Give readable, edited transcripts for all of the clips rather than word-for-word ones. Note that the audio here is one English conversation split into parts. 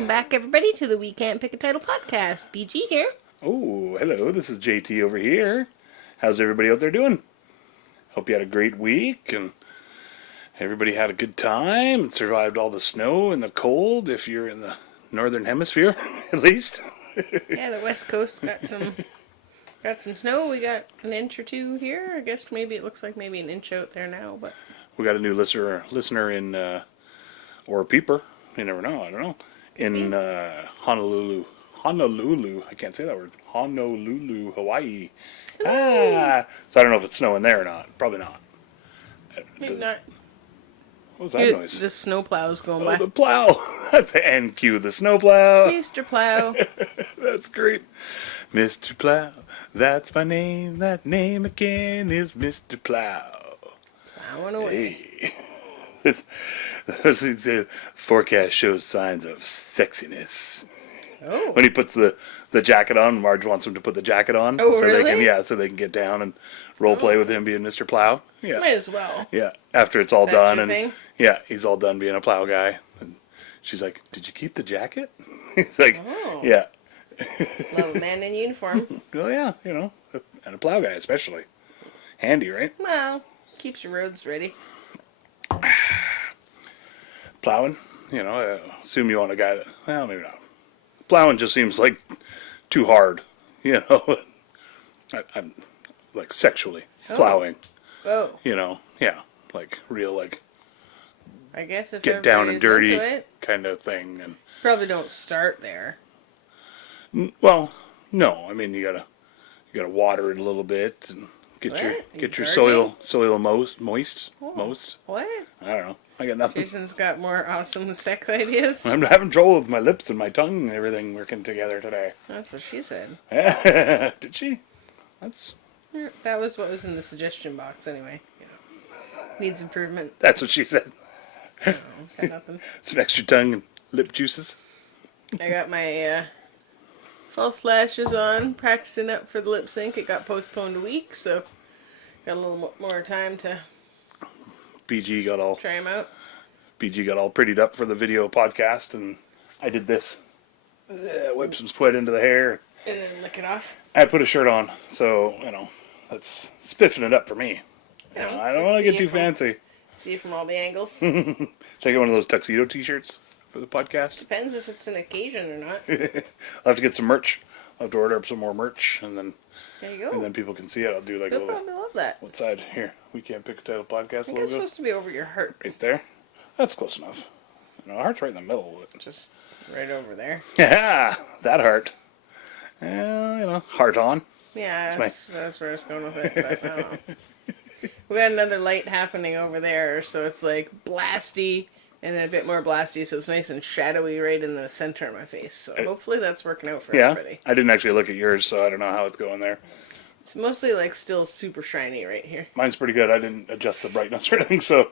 Welcome back, everybody, to the We Can't Pick a Title podcast. BG here. Oh, hello, this is JT over here. How's everybody out there doing? Hope you had a great week and everybody had a good time and survived all the snow and the cold, if you're in the northern hemisphere, at least. Yeah, the west coast got some snow. We got an inch or two here. I guess maybe it looks like maybe an inch out there now, but We got a new listener in, or a peeper, you never know, I don't know, in Honolulu, I can't say that word, Honolulu, Hawaii. Ah, so I don't know if it's snowing there or not. Probably not. maybe not. What was that noise? The snow plow's going Oh, by. the plow. That's the end cue, the snow plow. Mr. Plow. That's great. Mr. Plow, that's my name. That name again is Mr. Plow. Plowing away. Hey. Forecast shows signs of sexiness. Oh. When he puts the jacket on, Marge wants him to put the jacket on. Oh, so really? So they can get down and role play with him being Mr. Plow. Yeah. Might as well. Yeah. After it's all That's done your and thing? yeah, he's all done being a plow guy. And she's like, "Did you keep the jacket?" He's like, Oh. "Yeah." Love a man in uniform. Oh yeah, and a plow guy especially. Handy, right? Well, keeps your roads ready. Plowing, I assume you want a guy that, well, maybe not. Plowing just seems like too hard, I'm like sexually plowing, Oh. yeah, like real, like I guess if get down and everybody's dirty into it, kind of thing. And probably don't start there. well, no, I mean you gotta water it a little bit and get What? your You soil moist. Oh. What? I don't know. I got nothing. Jason's got more awesome sex ideas. I'm having trouble with my lips and my tongue and everything working together today. That's what she said. Did she? That's That was what was in the suggestion box anyway. Yeah. Needs improvement. what she said. No, got nothing. Some extra tongue and lip juices. I got my false lashes on, practicing up for the lip sync. It got postponed a week, so got a little more time to BG got all try them out. prettied up for the video podcast, and I did this. Wipe some sweat into the hair. And then lick it off. I put a shirt on, so that's spiffing it up for me. You know, I so don't want to see get too it from- fancy. See it from all the angles. Should I get one of those tuxedo T-shirts for the podcast? Depends if it's an occasion or not. I'll have to get some merch. I'll have to order up some more merch, and then There you go. and then people can see it. I'll do like a They'll little. probably love that. What side? Here, we can't pick a title podcast I think logo. it's supposed to be over your heart. Right there. That's close enough. Heart's right in the middle. Just right over there. Yeah, that heart. Heart on. Yeah, That's that's where I was going with it. But I don't know. We got another light happening over there, so it's like blasty and then a bit more blasty, so it's nice and shadowy right in the center of my face. So hopefully that's working out for Yeah, everybody. I didn't actually look at yours, so I don't know how it's going there. It's mostly like still super shiny right here. Mine's pretty good. I didn't adjust the brightness or anything, so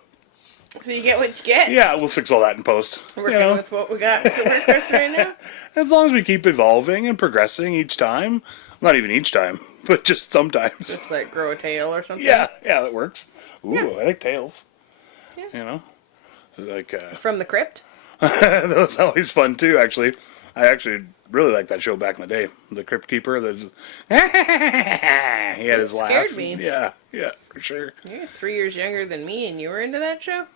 So you get what you get. yeah, we'll fix all that in post. Working with what we got to work with right now. As long as we keep evolving and progressing each time. Not even each time, but just sometimes. Just like grow a tail or something. Yeah, that works. Ooh, Yeah. I like tails. Yeah. Like From the crypt. that was always fun too. Actually, I actually really liked that show back in the day. The Crypt Keeper. He had his laugh. Scared me. Yeah, for sure. You're 3 years younger than me, and you were into that show.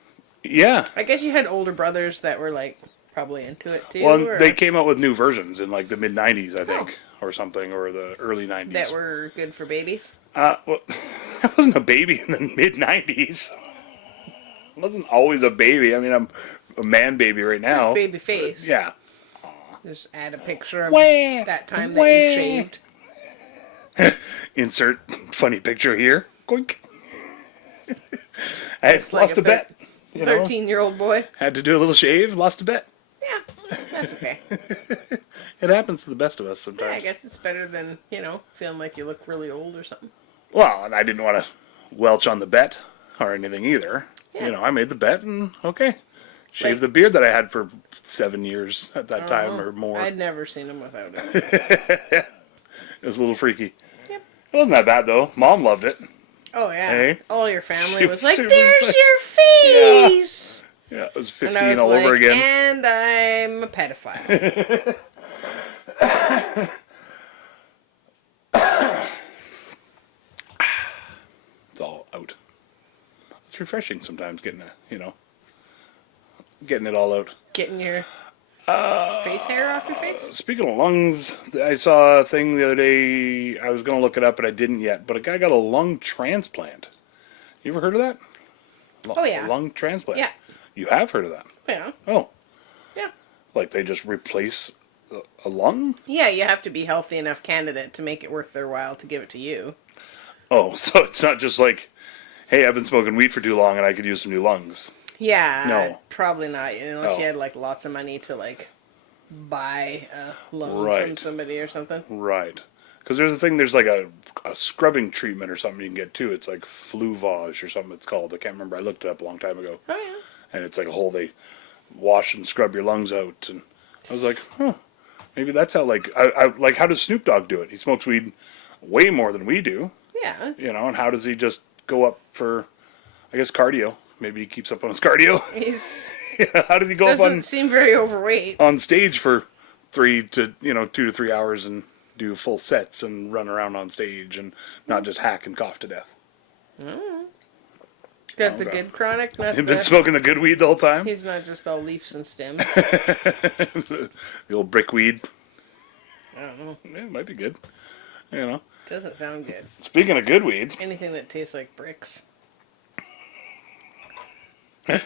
Yeah. I guess you had older brothers that were like probably into it too. Well, or they came out with new versions in like the mid '90s, I think, or something, or the early '90s. that were good for babies. Well, I wasn't a baby in the mid '90s. I wasn't always a baby. I mean, I'm a man baby right now. Baby face. Yeah. Just add a picture of Wah, that time wah. that you shaved. Insert funny picture here. Goink. I Looks like lost a bet. 13-year-old boy. Had to do a little shave, lost a bet. Yeah, that's okay. It happens to the best of us Yeah, sometimes. I guess it's better than, feeling like you look really old or something. Well, and I didn't want to welch on the bet or anything either. Yeah. I made the bet and okay. Shaved Like- the beard that I had for 7 years at that time or more. I'd never seen him without it. It was a little freaky. Yep. It wasn't that bad though. Mom loved it. Oh, yeah. Hey? All your family She was was like, super there's excited. your face! Yeah, it was And 15 I was all like, over again. and I'm a pedophile. It's all out. It's refreshing sometimes getting getting it all out. Getting your face hair off your face? Speaking of lungs, I saw a thing the other day. I was going to look it up, but I didn't yet. But a guy got a lung transplant. You ever heard of that? Oh, yeah. A lung transplant. Yeah. You have heard of that? Yeah. Oh. Yeah. Like they just replace a lung? Yeah, you have to be healthy enough candidate to make it worth their while to give it to you. Oh, so it's not just like, hey, I've been smoking weed for too long and I could use some new lungs. Yeah. No. Probably not, unless you Oh. had like lots of money to like buy a loan from Right. somebody or something. Right. Because there's like a scrubbing treatment or something you can get too. It's like Fluvage or something it's called. I can't remember. I looked it up a long time ago. Oh yeah. And it's like a whole, they wash and scrub your lungs out. And I was like, huh, maybe that's how, like, I like, how does Snoop Dogg do it? He smokes weed way more than we do, Yeah. and how does he just go up for, I guess, cardio? Maybe he keeps up on his cardio. He's How does he go up doesn't seem very overweight. on stage for 2 to 3 hours and do full sets and run around on stage and not just hack and cough to death? Got the Okay. good chronic, not He's been the... smoking the good weed the whole time? He's not just all leaves and stems. The old brick weed. I don't know. Yeah, it might be good. Doesn't sound good. Speaking of good weed, Anything that tastes like bricks. what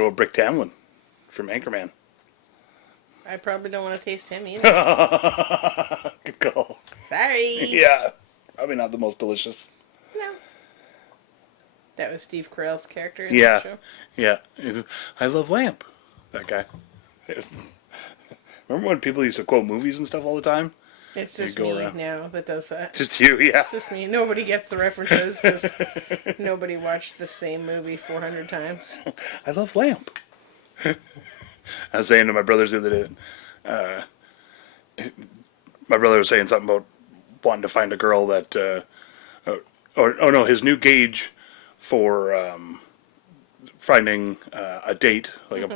about Brick Tamlin from Anchorman? I probably don't want to taste him either. Good call. Sorry. Yeah, probably not the most delicious. No. That was Steve Carell's character in Yeah, that show. yeah. I love lamp. That guy. Remember when people used to quote movies and stuff all the time? It's You just go me around. now that does that. Just you, yeah. It's just me. Nobody gets the references because nobody watched the same movie 400 times. I love lamp. I was saying to my brothers the other day, my brother was saying something about wanting to find a girl that, his new gauge for finding a date, like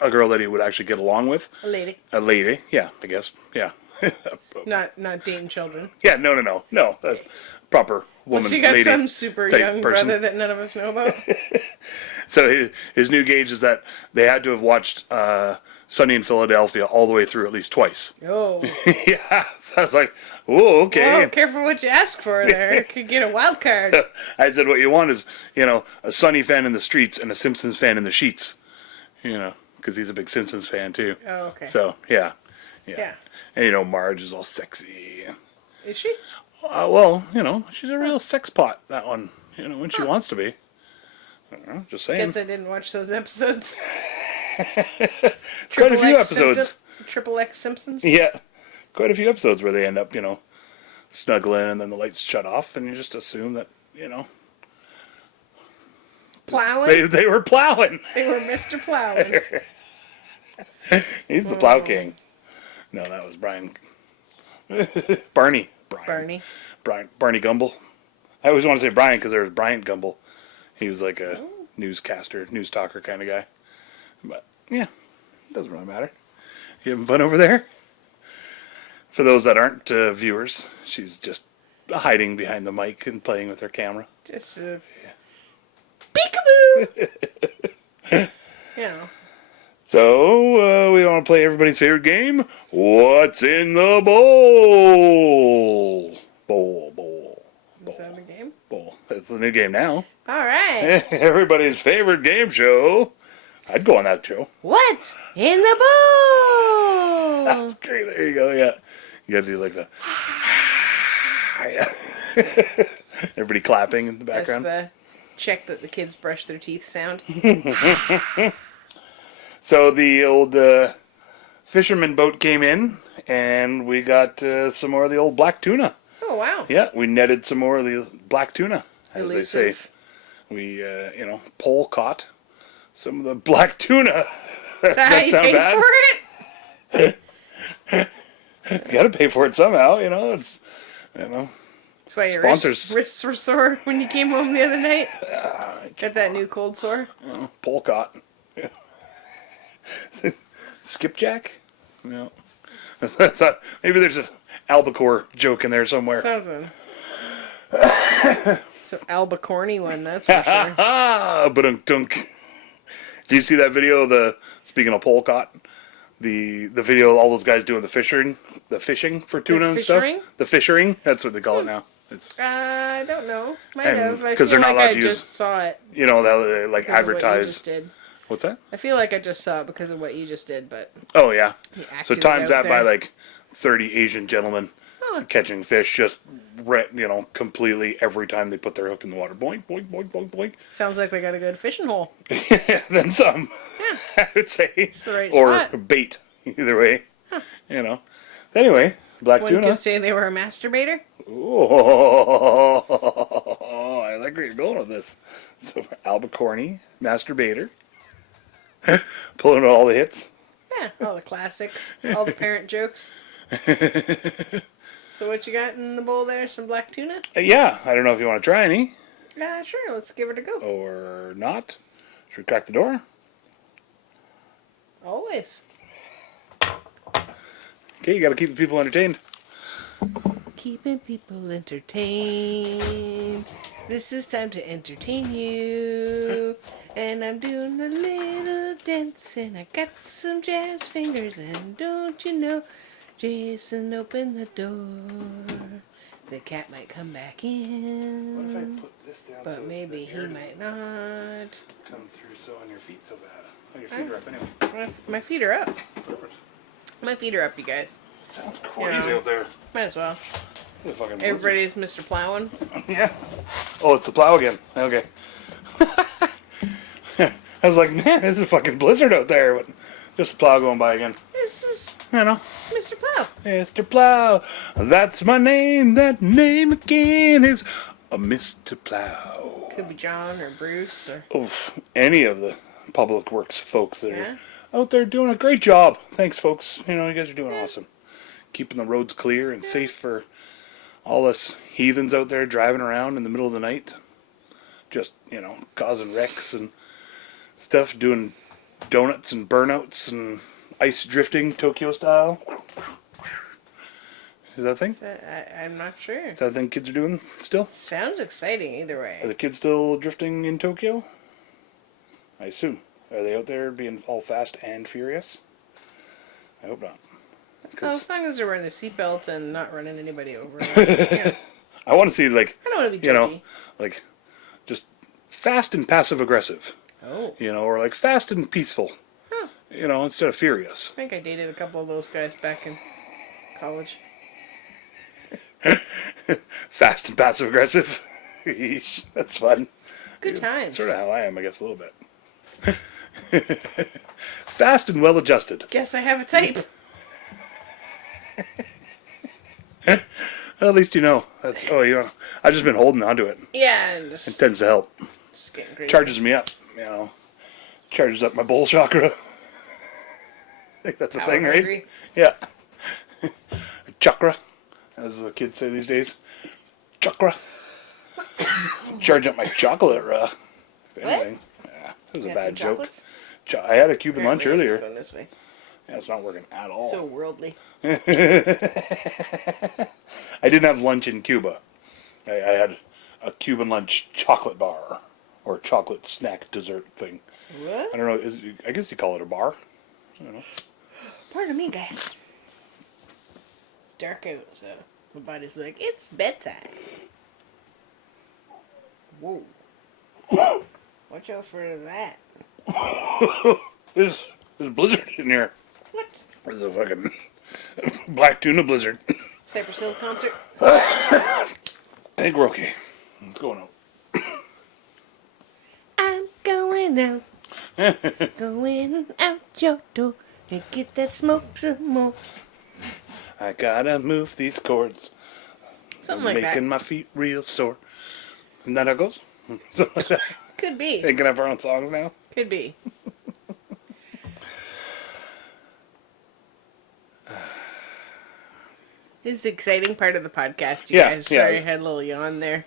a girl that he would actually get along with. A lady. A lady, yeah, I guess, yeah. Not dating children. Yeah, no. That's proper woman, Unless you got lady some super type young person. brother that none of us know about. So his new gauge is that they had to have watched Sunny in Philadelphia all the way through at least twice. Oh. Yeah, so I was like, "Whoa, okay." Well, careful what you ask for there. It could get a wild card. I said, "What you want is, a Sunny fan in the streets and a Simpsons fan in the sheets." Because he's a big Simpsons fan too. Oh, okay. So yeah. Yeah. And Marge is all sexy. Is she? Well, she's a real sex pot. That one, when she wants to be. I don't know, just saying. Guess I didn't watch those episodes. Quite a few episodes. Triple X Simpsons? Yeah, quite a few episodes where they end up, snuggling and then the lights shut off and you just assume that, Plowing? they were plowing. They were Mr. Plowing. He's the plow king. No, that was Brian. Barney. Barney. Barney Gumble. I always want to say Brian because there was Bryant Gumble. He was like a newscaster, news talker kind of guy. But, yeah, it doesn't really matter. You having fun over there? For those that aren't viewers, she's just hiding behind the mic and playing with her camera. Just peekaboo! So, we want to play everybody's favorite game. What's in the bowl? Bowl. Is that the game? Bowl. It's the new game now. All right. Everybody's favorite game show. I'd go on that show. What's in the bowl? That's great. There you go. Yeah. You got to do like the... Everybody clapping in the That's background. the check that the kids brush their teeth sound. So the old fisherman boat came in, and we got some more of the old black tuna. Oh, wow. Yeah, we netted some more of the black tuna, as they say. Elusive. We, pole caught some of the black tuna. Is that how you sound paid bad? for it? You gotta pay for it somehow, it's, That's why your Sponsors. wrists were sore when you came home the other night. Got that new cold sore. pole caught. Skipjack? No. I thought maybe there's a albacore joke in there somewhere. Something. So albacorny one, that's for sure. Ba-dunk-dunk. Did you see that video of speaking of polecat, the video of all those guys doing the fishing for tuna and stuff? The fishing? That's what they call it now. It's I don't know. Might have. I 'cause feel they're not like allowed I to just saw it. you know, that like because of what you advertise. just did. What's that? I feel like I just saw it because of what you just did, but Oh yeah. you So acted times it out that by there. like 30 Asian gentlemen catching fish, just completely every time they put their hook in the water. Boink, boink, boink, boink, boink. Sounds like they got a good fishing hole. Then some. I would say. It's the right or spot. bait. Either way. You know. Anyway, black One tuna. could say they were a masturbator. Oh, I like where you're going with this. So albacorny, masturbator, pulling out all the hits. Yeah, all the classics, all the parent jokes. So what you got in the bowl there? Some black tuna? Yeah, I don't know if you want to try any Yeah, sure. Let's give it a go. or not. Should we crack the door? Always. Okay, you got to keep the people entertained. Keeping people entertained. This is time to entertain you. And I'm doing a little dance, and I got some jazz fingers, and don't you know, Jason opened the door. The cat might come back in. What if I put this down But maybe he might not. come through so on your feet so bad? Oh, your feet are up anyway. My feet are up. Perfect. My feet are up, you guys. Sounds crazy Yeah. out there. Might as well. It's a fucking blizzard. Everybody's Mr. Plowing. Yeah. Oh, it's the plow again. Okay. I was like, man, there's a fucking blizzard out there. But just the plow going by again. This is You know. Mr. Plow. Mr. Plow. That's my name. That name again is a Mr. Plow. Could be John or Bruce or... Oof. Any of the public works folks that Yeah. are out there doing a great job. Thanks, folks. You know, you guys are doing awesome. Keeping the roads clear and safe for all us heathens out there driving around in the middle of the night. Just, causing wrecks and stuff, doing donuts and burnouts and ice drifting Tokyo style. Is that a thing? I'm not sure. Is that a thing kids are doing still? Sounds exciting either Are way. the kids still drifting in Tokyo? I assume. Are they out there being all fast and furious? I hope not. Well, as long as they're wearing their seatbelt and not running anybody over. Yeah. I want to see, I don't want to be judgy. like, just fast and passive aggressive. Oh. Or like fast and peaceful. Huh. Instead of furious. I think I dated a couple of those guys back in college. Fast and passive aggressive. Yeesh, that's fun. Good times. Sort of how I am, I guess, a little bit. Fast and well adjusted. Guess I have a type. Well, at least you know. I've just been holding on to it. Yeah, and It just tends to help. getting crazy. Charges me up, Charges up my bowl chakra. I think that's a Power thing, right? hungry. Yeah. Chakra, as the kids say these days. Chakra. Charge up my chocolate, if anything. Yeah, that was You a had some bad joke. chocolates? I had a Cuban lunch Apparently it's earlier. going this way. Yeah, it's not working at all. So worldly. I didn't have lunch in Cuba. I had a Cuban lunch chocolate bar or chocolate snack dessert thing. What? I don't know. I guess you call it a bar. I don't know. Pardon me, guys. It's dark out, so my body's like, it's bedtime. Whoa. Watch out for that. There's a blizzard in here. What? There's a fucking black tuna blizzard. Cypress Hill concert? I think we're okay. What's going on? I'm going out. Going out your door and get that smoke some more. I gotta move these chords. Something like that. Making my feet real sore. Isn't that how it goes? Something like that. Could be. Thinking of our own songs now? Could be. This is the exciting part of the podcast, you guys. Yeah. Sorry, I had a little yawn there.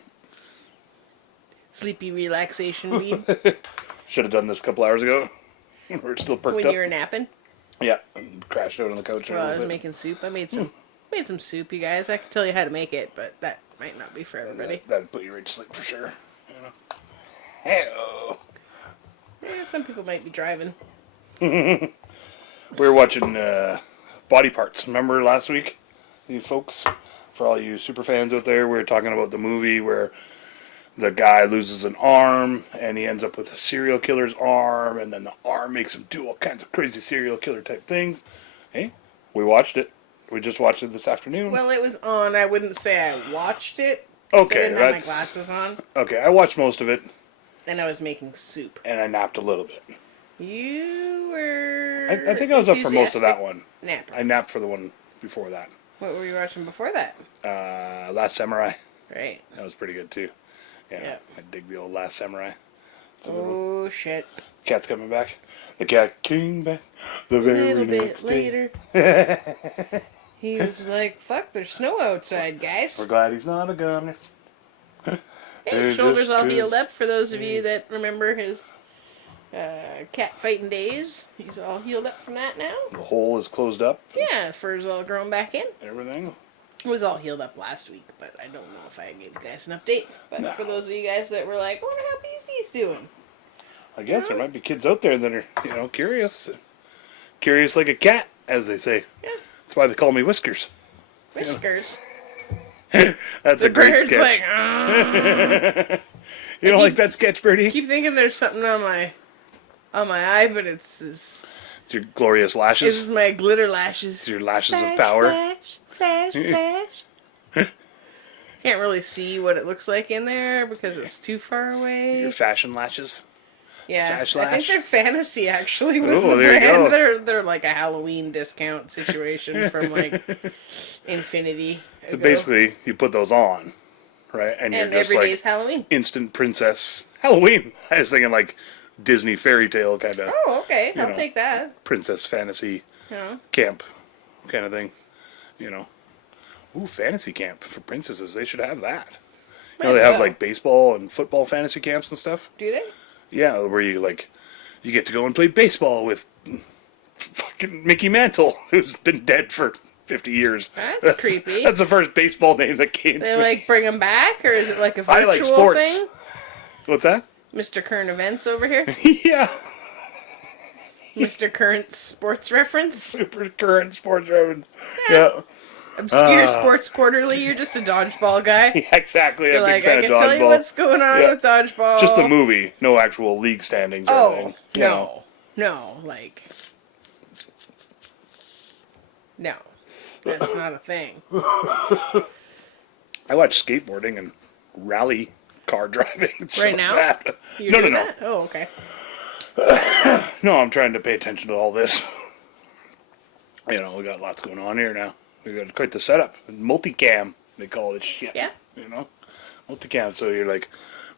Sleepy relaxation weed. Should have done this a couple hours ago. We're still perked When up. you were napping? Yeah, and crashed out on the couch. Well, I was making soup. I made some soup, you guys. I can tell you how to make it, but that might not be for everybody. That'd put you right to sleep for sure. You know. Hey-oh. Yeah, some people might be driving. We were watching Body Parts. Remember last week, you folks? For all you super fans out there, we were talking about the movie where the guy loses an arm and he ends up with a serial killer's arm, and then the arm makes him do all kinds of crazy serial killer type things. Hey, we watched it. We just watched it this afternoon. Well, it was on. I wouldn't say I watched it. Okay, I didn't have my glasses on. Okay, I watched most of it. And I was making soup. And I napped a little bit. You were... I think I was up for most of that one. Napper. I napped for the one before that. What were you watching before that? Last Samurai. Right. That was pretty good too. Yeah, Yep. I dig the old Last Samurai. Oh, shit. Cat's coming back. The cat came back the very A little next bit day. later. He was like, fuck, there's snow outside, guys. We're glad he's not a gunner. Hey, his shoulders all healed up for those of you that remember his cat fighting days. He's all healed up from that now. The hole is closed up. Yeah, fur's all grown back in. Everything. It was all healed up last week, but I don't know if I gave you guys an update. But No. for those of you guys that were like, I wonder how Beastie's doing. I guess there might be kids out there that are, curious. Curious like a cat, as they say. Yeah. That's why they call me Whiskers. Whiskers. That's The a great bird's sketch. like, "Ah." You don't like that sketch, Birdie? I keep thinking there's something on my eye, but it's It's your glorious lashes. it's my glitter lashes. It's your lashes Flash, of power. Flash, flash, flash. Can't really see what it looks like in there because it's too far away. Your fashion lashes. Yeah, Flash I think lash. their fantasy actually was Oh, the there you brand. go. They're like a Halloween discount situation from like Infinity. So ago. basically, you put those on, right? And you're And just every like day's Halloween. instant princess Halloween. I was thinking like Disney fairy tale kind of Oh, okay. I'll know. take that. princess fantasy Yeah. camp kind of thing. Ooh, fantasy camp for princesses. They should have that. Might They as have well. like baseball and football fantasy camps and stuff. Do they? Yeah, where you get to go and play baseball with fucking Mickey Mantle, who's been dead for 50 years. That's creepy. That's the first baseball name that came. They to me. like bring them back, or is it like a I virtual like sports. thing? What's that? Mr. Current Events over here. Yeah, Mr. Current Sports Reference. super current sports reference. Yeah. Obscure Sports Quarterly. You're just a dodgeball guy. Yeah, exactly. You're I'm a like, big fan I of can tell you dodgeball. what's going on Yeah. with dodgeball. Just the movie, no actual league standings or Oh, anything. no, like, no, that's not a thing. I watch skateboarding and rally car driving. and shit Right like now? that. You're No. doing that? Oh, okay. No, I'm trying to pay attention to all this. We got lots going on here now. We got quite the setup. Multicam, they call it shit. Yeah. Multicam. So you're like,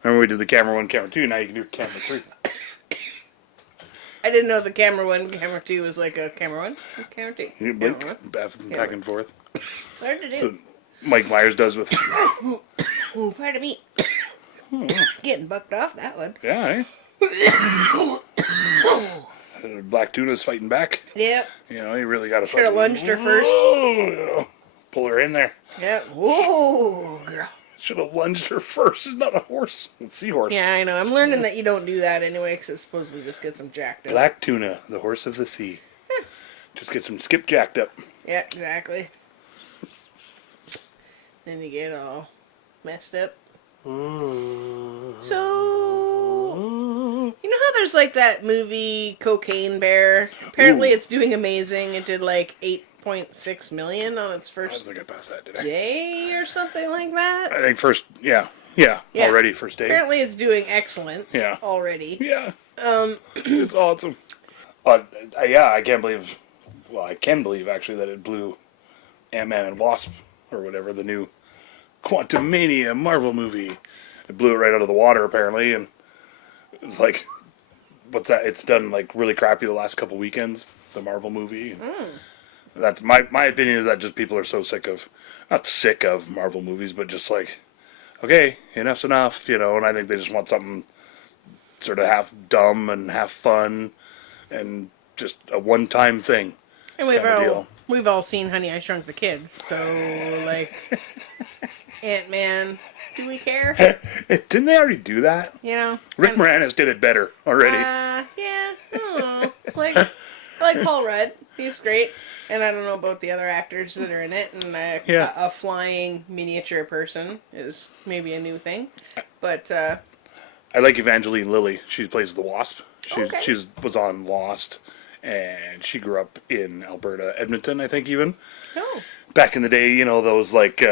remember we did the camera 1, camera 2, now you can do camera 3. I didn't know the camera 1, camera 2 was like a camera 1, camera 2. You Camera blink 1. back and forth. It's hard to do. So Mike Myers does with, Ooh, pardon me. Getting bucked off that one. yeah, Black Tuna's fighting back. Yep. You really got to Should have lunged her first. Pull her in there. Yep. Whoa, girl. Should have lunged her first. It's not a horse. It's a seahorse. Yeah, I know. I'm learning that you don't do that anyway, because it supposedly just gets them jacked up. Black Tuna, the horse of the sea. Just get some skip jacked up. Yeah, exactly. Then you get all messed up. So, you know how there's like that movie Cocaine Bear? Apparently Ooh. it's doing amazing. It did like 8.6 million on its I don't first think I passed that, did I? day or something like that. I think first, yeah, Yeah. already first day. Apparently it's doing excellent Yeah. already. Yeah, it's awesome. Yeah, I can't believe, well, I can believe actually that it blew Ant-Man and Wasp, or whatever, the new Quantumania Marvel movie. It blew it right out of the water, apparently, and it's like, what's that? It's done like really crappy the last couple weekends, the Marvel movie. That's my opinion is that just people are so sick of, not sick of Marvel movies, but just like, okay, enough's enough, and I think they just want something sort of half dumb and half fun and just a one-time thing. And we've all seen Honey, I Shrunk the Kids, so like Ant-Man, do we care? Didn't they already do that? You know, Rick Moranis did it better already. Yeah, I don't know. I like Paul Rudd. He's great. And I don't know about the other actors that are in it. And a flying miniature person is maybe a new thing. But I like Evangeline Lilly. She plays the Wasp. Okay. She was on Lost, and she grew up in Alberta, Edmonton, I think even. Oh. Back in the day, you know, those like,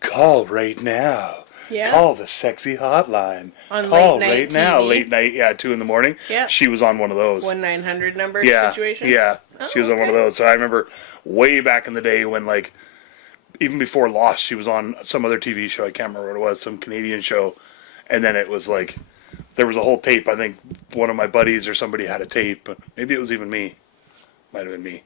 call right now. Yeah. Call the sexy hotline. On call late night right TV. now. Late night, 2 a.m. Yeah. She was on one of those. 1-900 number Yeah, situation? yeah. Oh, She was on one of those. So I remember way back in the day when, like, even before Lost, she was on some other TV show. I can't remember what it was, some Canadian show. And then it was like, there was a whole tape. I think one of my buddies or somebody had a tape. Maybe it was even me. Might have been me.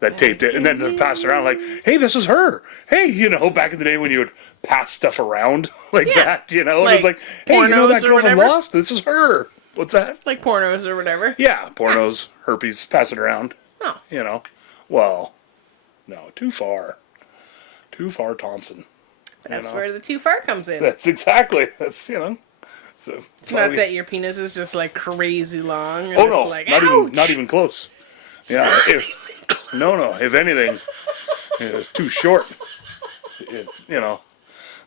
That taped it. And then they passed around like, hey, this is her. Hey, you know, back in the day when you would pass stuff around like that, you know. And it was like, hey, you know that girl from Lost? This is her. What's that? Like pornos or whatever? Yeah, pornos, herpes, pass it around. Oh. You know. Well, no, too far. Too far, Thompson. That's where the too far comes in. That's exactly. That's, you know. So, it's not that your penis is just like crazy long. And oh, no. It's like, not even close. Yeah. No. If anything, it's too short. It's, you know.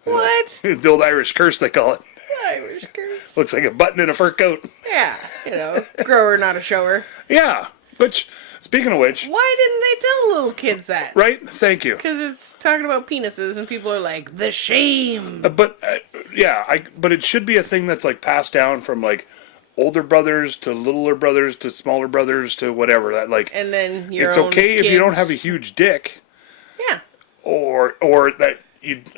What? The old Irish curse, they call it. Irish curse. Looks like a button in a fur coat. Yeah. You know, grower, not a shower. Yeah. Which, speaking of which. Why didn't they tell little kids that? Right? Thank you. Because it's talking about penises and people are like, the shame. But it should be a thing that's like passed down from like older brothers to littler brothers to smaller brothers to whatever. That like. And then it's okay if you don't have a huge dick. Yeah. Or that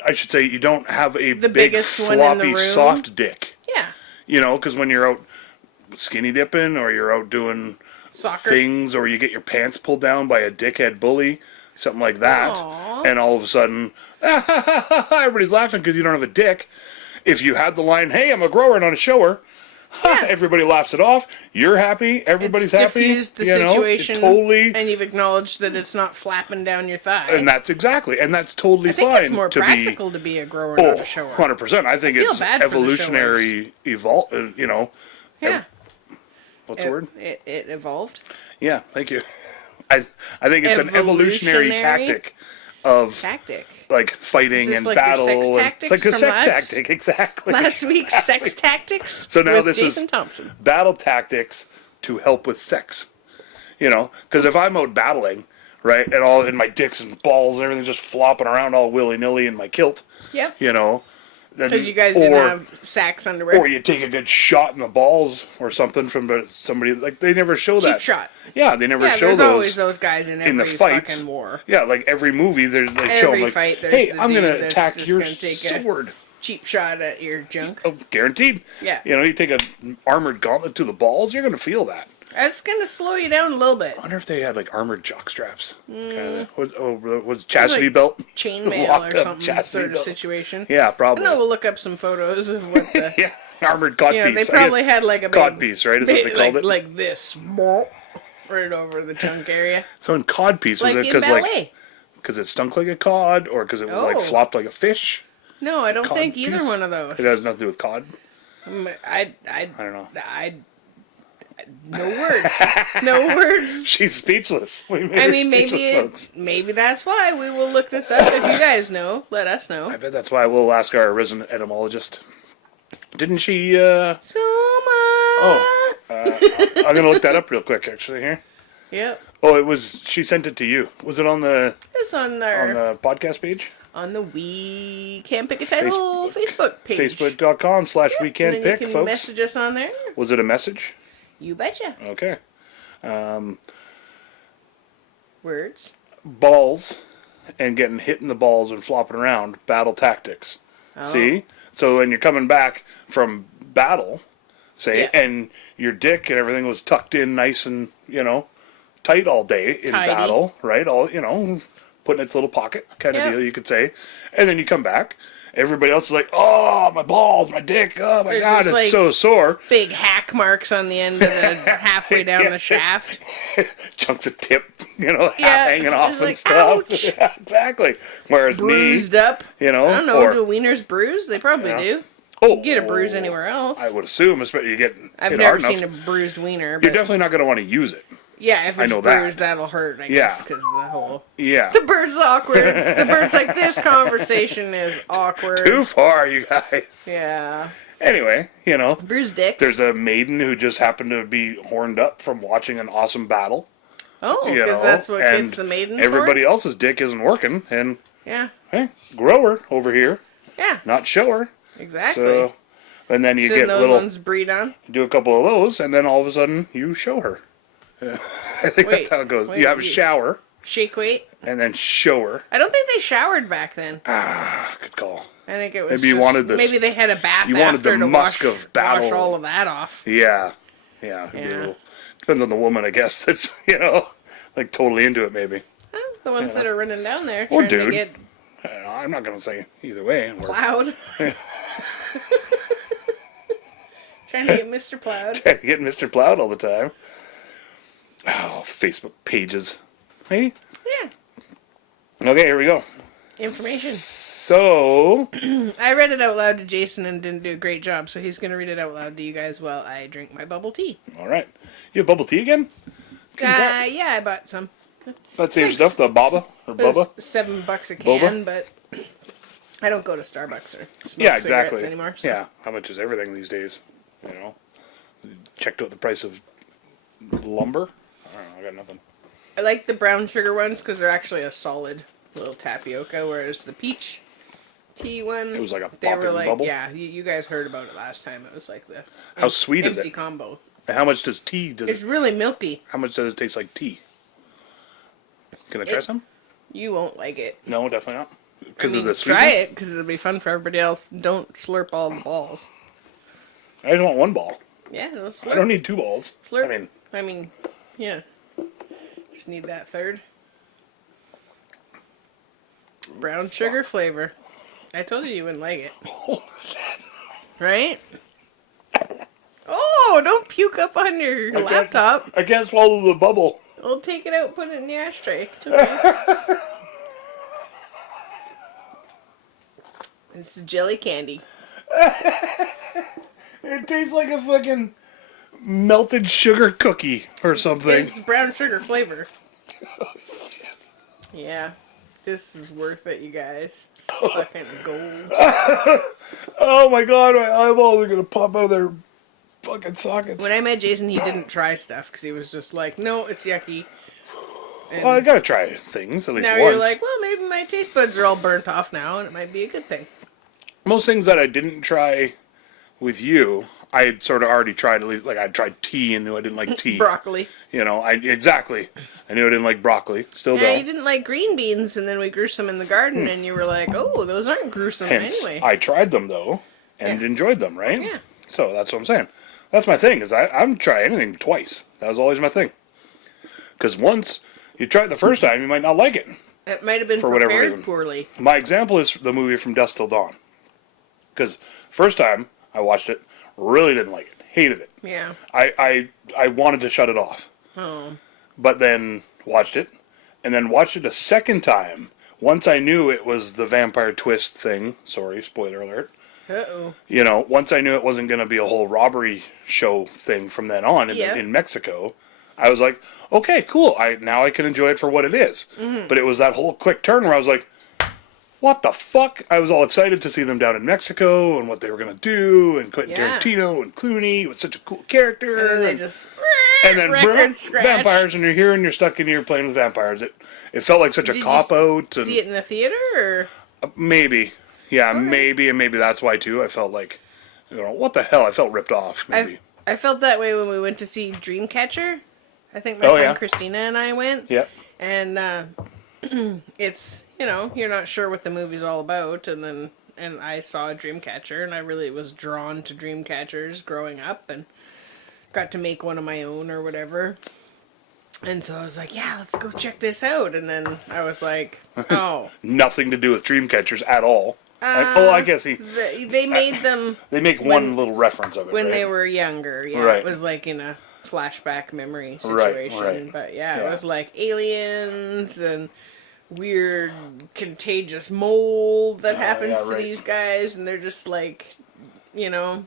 I should say you don't have a the big biggest one in the floppy room. soft dick. Yeah. You know, because when you're out skinny dipping or you're out doing soccer things or you get your pants pulled down by a dickhead bully, something like that, Aww. and all of a sudden, everybody's laughing because you don't have a dick. If you had the line, hey, I'm a grower, not a shower, everybody laughs it off. You're happy. Everybody's happy. Diffused the situation, totally, and you've acknowledged that it's not flapping down your thigh. And that's totally I think fine. it's more practical to be a grower, not a shower. 100%. I think it's evolutionary you know. Yeah. What's the word? It evolved. Yeah, thank you. I think it's an evolutionary tactic of like fighting and like battle. Your sex tactics it's like a sex tactic, exactly. Last week's sex tactics. So now with this Jason is Thompson. Battle tactics to help with sex. You know, because if I'm out battling, right, and my dicks and balls and everything just flopping around all willy nilly in my kilt. Yep. You know. Because you guys didn't have Sax underwear. Or you take a good shot in the balls or something from somebody. Like, they never show that. Cheap shot. Yeah, they never show there's those. always those guys in every the fights. fucking war. Yeah, like every movie, they show them like, fight, hey, I'm going to attack your sword. Cheap shot at your junk. Oh, guaranteed. Yeah. You know, you take an armored gauntlet to the balls, you're going to feel that. That's going to slow you down a little bit. I wonder if they had like armored jock straps. Was chastity like belt? Chainmail or something sort of situation. Yeah, probably. I know, we'll look up some photos of what the... yeah, armored codpiece. They probably had like a big... Codpiece, right? Is what they called it? Like this. Right over the junk area. So in codpiece, was it because it stunk like a cod or because it was like flopped like a fish? No, I don't think either one of those. It has nothing to do with cod? I don't know. No words. No words. She's speechless. Maybe that's why. We will look this up. If you guys know, let us know. I bet that's why we'll ask our resident etymologist. Didn't she, Suma! I'm going to look that up real quick, actually, here. Yep. Oh, she sent it to you. Was it on the... It's on the podcast page? On the We Can't Pick a Title Facebook page. Facebook.com/We Can't Pick, you can folks. Message us on there. Was it a message? You betcha. Okay. Words. Balls and getting hit in the balls and flopping around. Battle tactics. Oh. See? So when you're coming back from battle, and your dick and everything was tucked in nice and, tight all day in battle, right? All, put in its little pocket kind of deal, you could say. And then you come back everybody else is like, oh, my balls, my dick, oh my There's God, just, it's like, so sore. Big hack marks on the end of the halfway down the shaft. Chunks of tip, half Yeah, hanging off it's and like, stuff. ouch. Yeah, exactly. Whereas Bruised me, up. I don't know. or, Do wieners bruise? They probably do. oh, You can get a bruise anywhere else. I would assume, especially you get I've hit never hard seen a enough, bruised wiener. you're But definitely not going to want to use it. yeah, if I it's know that. bruised, that'll hurt, I Yeah. guess, because the whole... Yeah. The bird's awkward. The bird's like, this conversation is awkward. Too far, you guys. Yeah. Anyway, Bruised dicks. there's a maiden who just happened to be horned up from watching an awesome battle. Oh, because that's what and gets the maiden everybody for? else's dick isn't working, and Yeah. hey, grower over here, Yeah, not shower. exactly. So, and then you So get those little, ones breed on? do a couple of those, and then all of a sudden you show her. I think that's how it goes. wait, You have a shower, Shake weight? and then show her. I don't think they showered back then. Good call. I think it was Maybe you wanted this- Maybe they had a bath you wanted after the to musk wash, of battle. wash all of that off. Yeah. Yeah. Depends on the woman, I guess. That's like totally into it, maybe. Well, the ones that are running down there Or trying to dude. get I don't know, I'm not gonna say either way. plowed. Trying to get Mr. Plowed. Trying to get Mr. Plowed all the time. Oh, Facebook pages. Hey. Yeah. Okay, here we go. Information. So, I read it out loud to Jason and didn't do a great job, so he's going to read it out loud to you guys while I drink my bubble tea. all right. You have bubble tea again? Congrats. Yeah, I bought some. That same like stuff, the Baba or It was Bubba? $7 a can, Boba? but I don't go to Starbucks or smoke Yeah, cigarettes exactly. anymore. So. Yeah, how much is everything these days? Checked out the price of lumber. I don't know. I got nothing. I like the brown sugar ones because they're actually a solid little tapioca, whereas the peach tea one, It was like a they were popping like, bubble? yeah, you guys heard about it last time. It was like the How sweet is empty it? combo. And how much does tea? It's really milky. How much does it taste like tea? Can I try some? You won't like it. No, definitely not. Because of the sweetness. try it because it'll be fun for everybody else. Don't slurp all the balls. I just want one ball. Yeah, it'll slurp. I don't need two balls. Slurp. I mean, yeah. Just need that third. Brown sugar flavor. I told you wouldn't like it. Oh, shit. Right? Oh, don't puke up on your laptop. I can't swallow the bubble. We'll take it out and put it in the ashtray. It's okay. This is jelly candy. It tastes like a fucking melted sugar cookie or something. It's brown sugar flavor. Yeah. This is worth it, you guys. It's fucking gold. Oh my god, my eyeballs are gonna pop out of their fucking sockets. When I met Jason, he didn't try stuff because he was just like, no, it's yucky. And Well, I gotta try things at least now once. you're like, well, maybe my taste buds are all burnt off now, and it might be a good thing. Most things that I didn't try with you, I had sort of already tried. At least, like I tried tea and knew I didn't like tea. Broccoli. Exactly. I knew I didn't like broccoli. Still Yeah, you don't. didn't like green beans, and then we grew some in the garden, and you were like, oh, those aren't gruesome Hence, anyway. I tried them though, and Yeah. enjoyed them. Right. Yeah. So that's what I'm saying. That's my thing. Is I'm try anything twice. That was always my thing. Because once you try it the first time, you might not like it. It might have been For whatever prepared reason. poorly. My example is the movie From Dusk Till Dawn. Because first time I watched it, really didn't like it. Hated it. Yeah. I wanted to shut it off. Oh. But then watched it. And then watched it a second time. Once I knew it was the vampire twist thing. Sorry, spoiler alert. Uh-oh. Once I knew it wasn't going to be a whole robbery show thing from then on in Mexico, I was like, okay, cool. Now I can enjoy it for what it is. Mm-hmm. But it was that whole quick turn where I was like, what the fuck? I was all excited to see them down in Mexico and what they were going to do, and Quentin Yeah. Tarantino and Clooney was such a cool character. And then they just... and then record scratch. vampires, and you're here and you're stuck in here playing with vampires. It felt like such a Did you cop-out. see it in the theater, or... Maybe. Yeah, maybe, and maybe that's why, too. I felt like, what the hell? I felt ripped off, maybe. I felt that way when we went to see Dreamcatcher. I think my Oh, friend yeah. Christina and I went. Yep. And it's, you're not sure what the movie's all about. And I saw Dreamcatcher, and I really was drawn to Dreamcatchers growing up, and got to make one of my own or whatever. And so I was like, yeah, let's go check this out. And then I was like, oh. Nothing to do with Dreamcatchers at all. I guess They made them they make one little reference of it when right? they were younger. Yeah, Right. it was like in a flashback memory Right, situation. right. But yeah, Yeah. it was like aliens and weird contagious mold that happens to right. these guys, and they're just like, you know,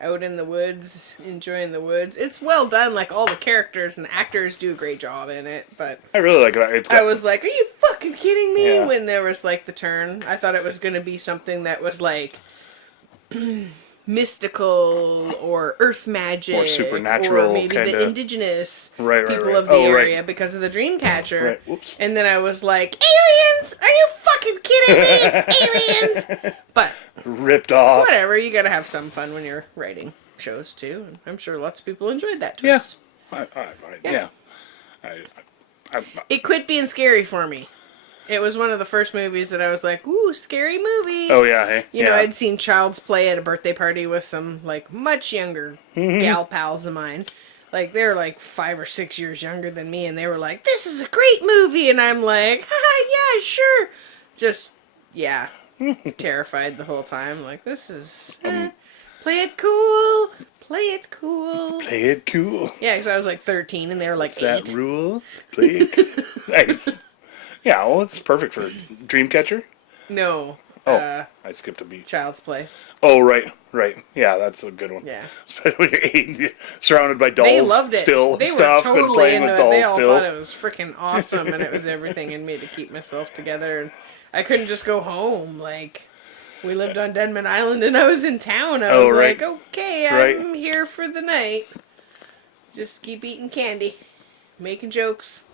out in the woods, enjoying the woods. It's well done. Like, all the characters and actors do a great job in it, but I really like that. I was like, are you fucking kidding me? Yeah. When there was like the turn, I thought it was going to be something that was like mystical or earth magic Or supernatural, or maybe kinda. the indigenous Right, people right. of the Oh, right. area because of the Dreamcatcher. Right. Whoops. And then I was like, aliens? Are you fucking kidding me? It's aliens! But Ripped off. whatever, you gotta have some fun when you're writing shows too. And I'm sure lots of people enjoyed that Yeah. twist. Yeah. It quit being scary for me. It was one of the first movies that I was like, ooh, scary movie. Oh yeah. Hey. You know, I'd seen Child's Play at a birthday party with some, like, much younger Mm-hmm. gal pals of mine. Like, they were, like, 5 or 6 years younger than me, and they were like, this is a great movie! And I'm like, haha, yeah, sure! Just, yeah, terrified the whole time. Like, this is... play it cool! Play it cool! Play it cool. Yeah, because I was, like, 13, and they were, like, 8. That rule. Play it cool. Nice. Yeah, well, it's perfect for Dreamcatcher. No. Oh, I skipped a beat. Child's Play. Oh, right. Yeah, that's a good one. Yeah. Especially when you're 8, surrounded by dolls They loved it. still They stuff were totally and playing into with it. They dolls all still. thought it was freaking awesome, and it was everything in me to keep myself together. And I couldn't just go home. Like, we lived on Denman Island, and I was in town. I was right. like, okay, Right. I'm here for the night. Just keep eating candy, making jokes.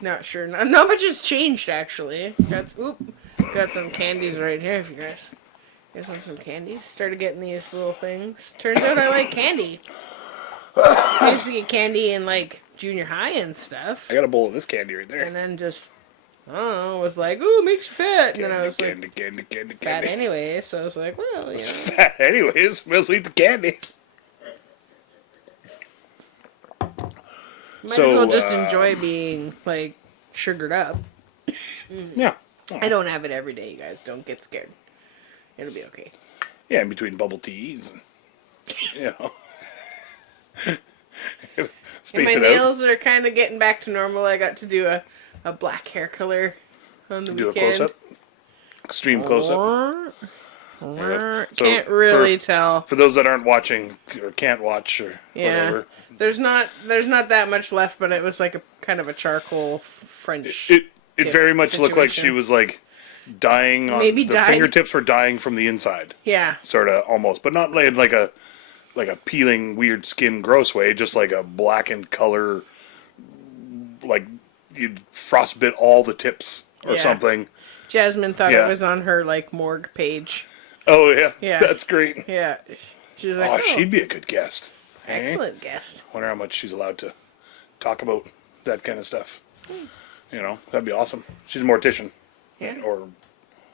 Not sure. Not much has changed, actually. Got some candies right here, if you guys want some candies. Started getting these little things. Turns out I like candy. I used to get candy in, like, junior high and stuff. I got a bowl of this candy right there. And then just, I don't know, was like, ooh, makes you fat. And then I was candy, like, candy. fat anyway. So I was like, well, you know. Fat anyways. We'll eat the candy. Might as well just enjoy being, like, sugared up. Yeah. I don't have it every day, you guys. Don't get scared. It'll be okay. Yeah, in between bubble teas. You know. And Space my it out. nails are kind of getting back to normal. I got to do a black hair color on the Do a weekend. close-up. Extreme close-up. So Can't really tell. For those that aren't watching or can't watch or whatever. There's not that much left, but it was like a kind of a charcoal French. It tip very much looked like she situation. was like dying on Maybe the died. fingertips were dying from the inside. Yeah. Sort of almost, but not like a peeling weird skin gross way, just like a blackened color, like you'd frostbit all the tips or Yeah. something. Jasmine thought Yeah. it was on her like morgue page. Oh yeah. Yeah. That's great. Yeah. She was like, Oh, she'd be a good guest. Eh? excellent guest. Wonder how much she's allowed to talk about that kind of stuff. You know, that'd be awesome. She's a mortician. Yeah. Or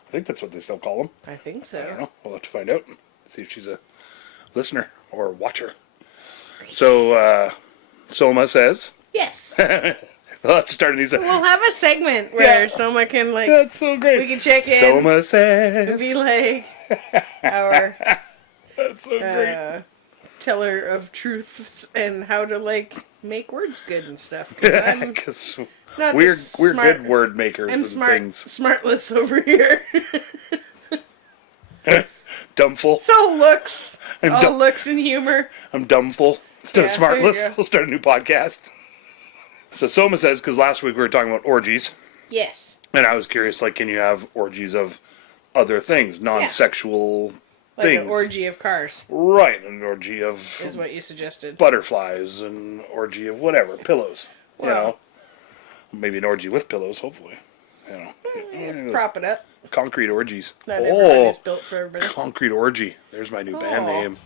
I think that's what they still call them. I think I don't so. know. We'll have to find out. See if she's a listener or watcher. So, Soma says, Yes. let's start these. We'll have a segment where Yeah. Soma can like That's so great. we can check in. Soma says. Be like our That's so great. teller of truths and how to like make words good and stuff. 'Cause I'm Because not we're the we're smart- good word makers I'm and things. smartless over here. Dumbful. So looks, I'm all dumb. looks and humor. I'm dumbful. Instead of Yeah, there you smartless, go. we'll start a new podcast. So Soma says, because last week we were talking about orgies, Yes, and I was curious, like, can you have orgies of other things, non-sexual like things? an orgy of cars Right, an orgy of is what you suggested. butterflies, an orgy of whatever, pillows. You Well- know, maybe an orgy with pillows, hopefully. You know, those Prop it up. concrete orgies. Not everybody's Oh, built for everybody. concrete orgy. There's my new band Oh. name.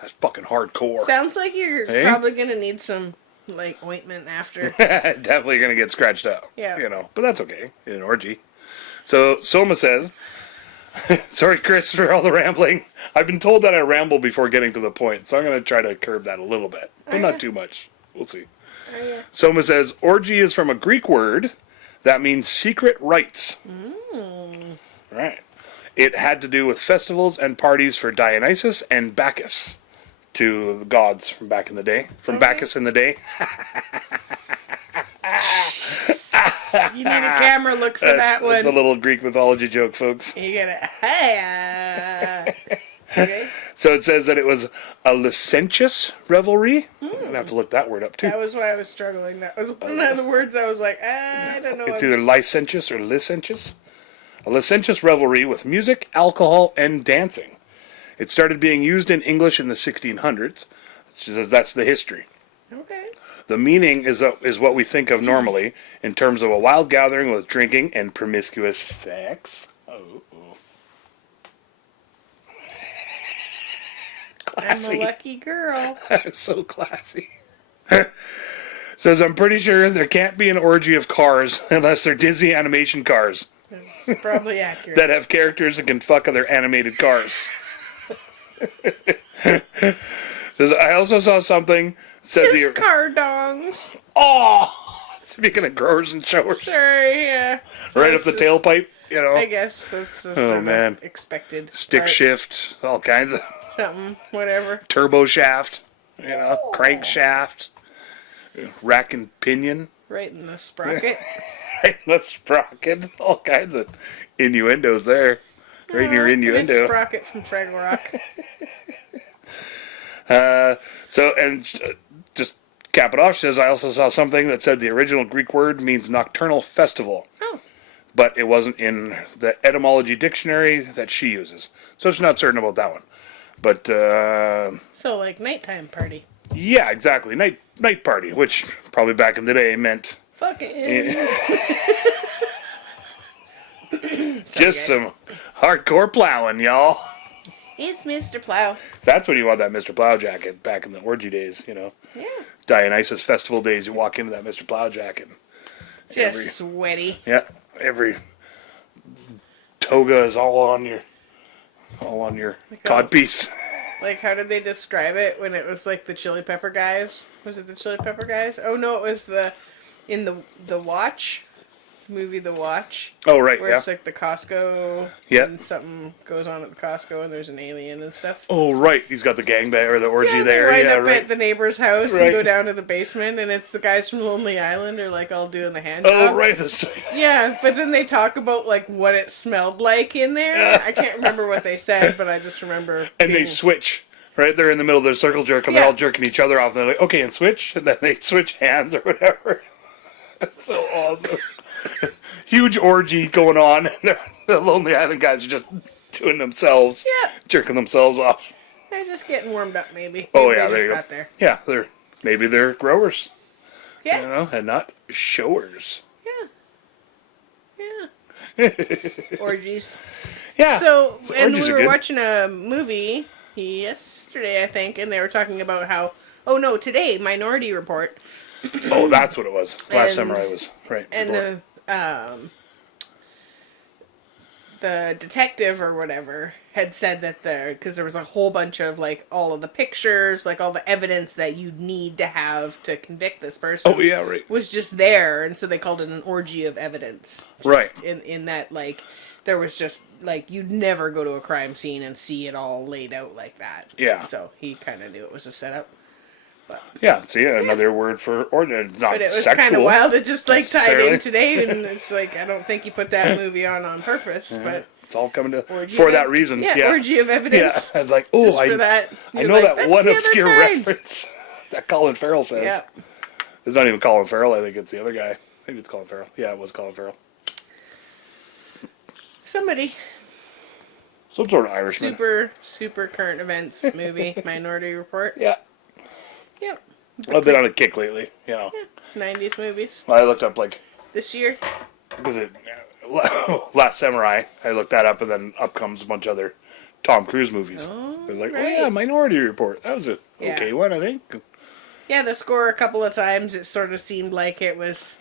That's fucking hardcore. Sounds like you're Hey? probably gonna need some like ointment after. Definitely gonna get scratched out. Yeah. You know, but that's okay in an orgy. So Soma says, sorry Chris for all the rambling. I've been told that I ramble before getting to the point, so I'm gonna try to curb that a little bit, but Oh, not yeah. too much. We'll see. Oh, yeah. Soma says, orgy is from a Greek word That means secret rites. Right. It had to do with festivals and parties for Dionysus and Bacchus, two of the gods from back in the day. From Bacchus in the day. You need a camera look for that one. It's a little Greek mythology joke, folks. You gotta, hey, okay. So it says that it was a licentious revelry. I'm going to have to look that word up, too. That was why I was struggling. That was one of the words I was like, I don't know. It's either licentious or licentious. A licentious revelry with music, alcohol, and dancing. It started being used in English in the 1600s. She says that's the history. Okay. The meaning is what we think of normally in terms of a wild gathering with drinking and promiscuous sex. Oh. Classy. I'm a lucky girl. I'm so classy. Says, I'm pretty sure there can't be an orgy of cars unless they're Disney animation cars That's probably accurate. that have characters that can fuck other animated cars. Says, I also saw something. Said Just car dongs. Oh! Speaking of growers and showers. Sorry, yeah. Right up the tailpipe, you know. I guess that's the sort man. of expected. Stick part. shift, all kinds of Something, whatever. turbo shaft, you know, crankshaft, rack and pinion. Right in the sprocket. Right in the sprocket, all kinds of innuendos there. Right in your innuendo. Nice sprocket from Fraggle Rock. Just cap it off, she says, I also saw something that said the original Greek word means nocturnal festival. Oh. But it wasn't in the etymology dictionary that she uses. So she's not certain about that one. But, So, like, nighttime party. yeah, exactly. Night party, which probably back in the day meant Fucking. just some hardcore plowing, y'all. It's Mr. Plow. That's when you want that Mr. Plow jacket back in the orgy days, you know. Yeah. Dionysus festival days, you walk into that Mr. Plow jacket. Just sweaty. Yeah, every toga is all on your codpiece. Like, how did they describe it when it was like the Chili Pepper guys? Was it the Chili Pepper guys? Oh no, it was in the Watch movie, The Watch. Oh right, where yeah. it's like the Costco. Yeah. And something goes on at the Costco, and there's an alien and stuff. Oh right, he's got the gangbang or the orgy Yeah, there. they wind up right. at the neighbor's house Right. and go down to the basement, and it's the guys from Lonely Island are like all doing the hand job. Oh right, Yeah, but then they talk about like what it smelled like in there. I can't remember what they said, but I just remember. and they switch. Right, they're in the middle of their circle jerk, and they're all jerking each other off. And they're like, "Okay," and switch, and then they switch hands or whatever. That's so awesome. Huge orgy going on, and the Lonely Island guys are just doing themselves, jerking themselves off. They're just getting warmed up, maybe. Oh Maybe yeah, they there just you go. got there. Yeah, maybe they're growers, Yeah, you know, and not showers. yeah. Orgies. Yeah. So, and orgies we are were good. watching a movie yesterday, I think, and they were talking about how. Oh no, today Minority Report. Oh, that's what it was. Last And- Samurai was right. And before. the detective or whatever had said that because there was a whole bunch of like all of the pictures, like all the evidence that you need to have to convict this person. Oh yeah, right. Was just there, and so they called it an orgy of evidence. Just Right. In that, like, there was just like you'd never go to a crime scene and see it all laid out like that. Yeah. So he kind of knew it was a setup. Yeah. See, another word for orgy. Not But it was sexual. kind of wild. It just like tied necessarily. in today, and it's like I don't think you put that movie on purpose, but It's all coming to orgy for of- that reason. Yeah. orgy of Yeah. evidence. I was like, oh, Just for that, I you're know like, that "That's one the other obscure kind." reference that Colin Farrell says. Yeah. It's not even Colin Farrell. I think it's the other guy. Maybe it's Colin Farrell. Yeah, it was Colin Farrell. Somebody Some sort of Irishman. super current events movie, Minority Report. Yeah. Yep. I've been on a kick lately. You know. 90s movies I looked up like. this year. Was it Last Samurai? I looked that up, and then up comes a bunch of other Tom Cruise movies. Oh, I was like, right. oh yeah, Minority Report. That was a Yeah. okay one, I think. Yeah, the score a couple of times it sort of seemed like it was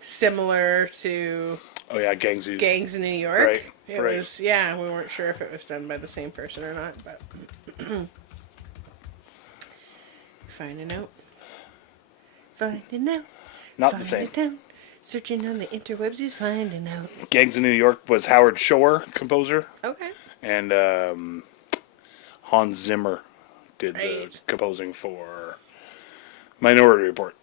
similar to Oh yeah, Gangs. Gangs in New York. Right, It right. was, yeah, we weren't sure if it was done by the same person or not, but finding out. Not the same. Find it out. Searching on the interwebs, he's finding out. Gangs of New York was Howard Shore, composer. Okay. And Hans Zimmer did the Right. composing for Minority Report.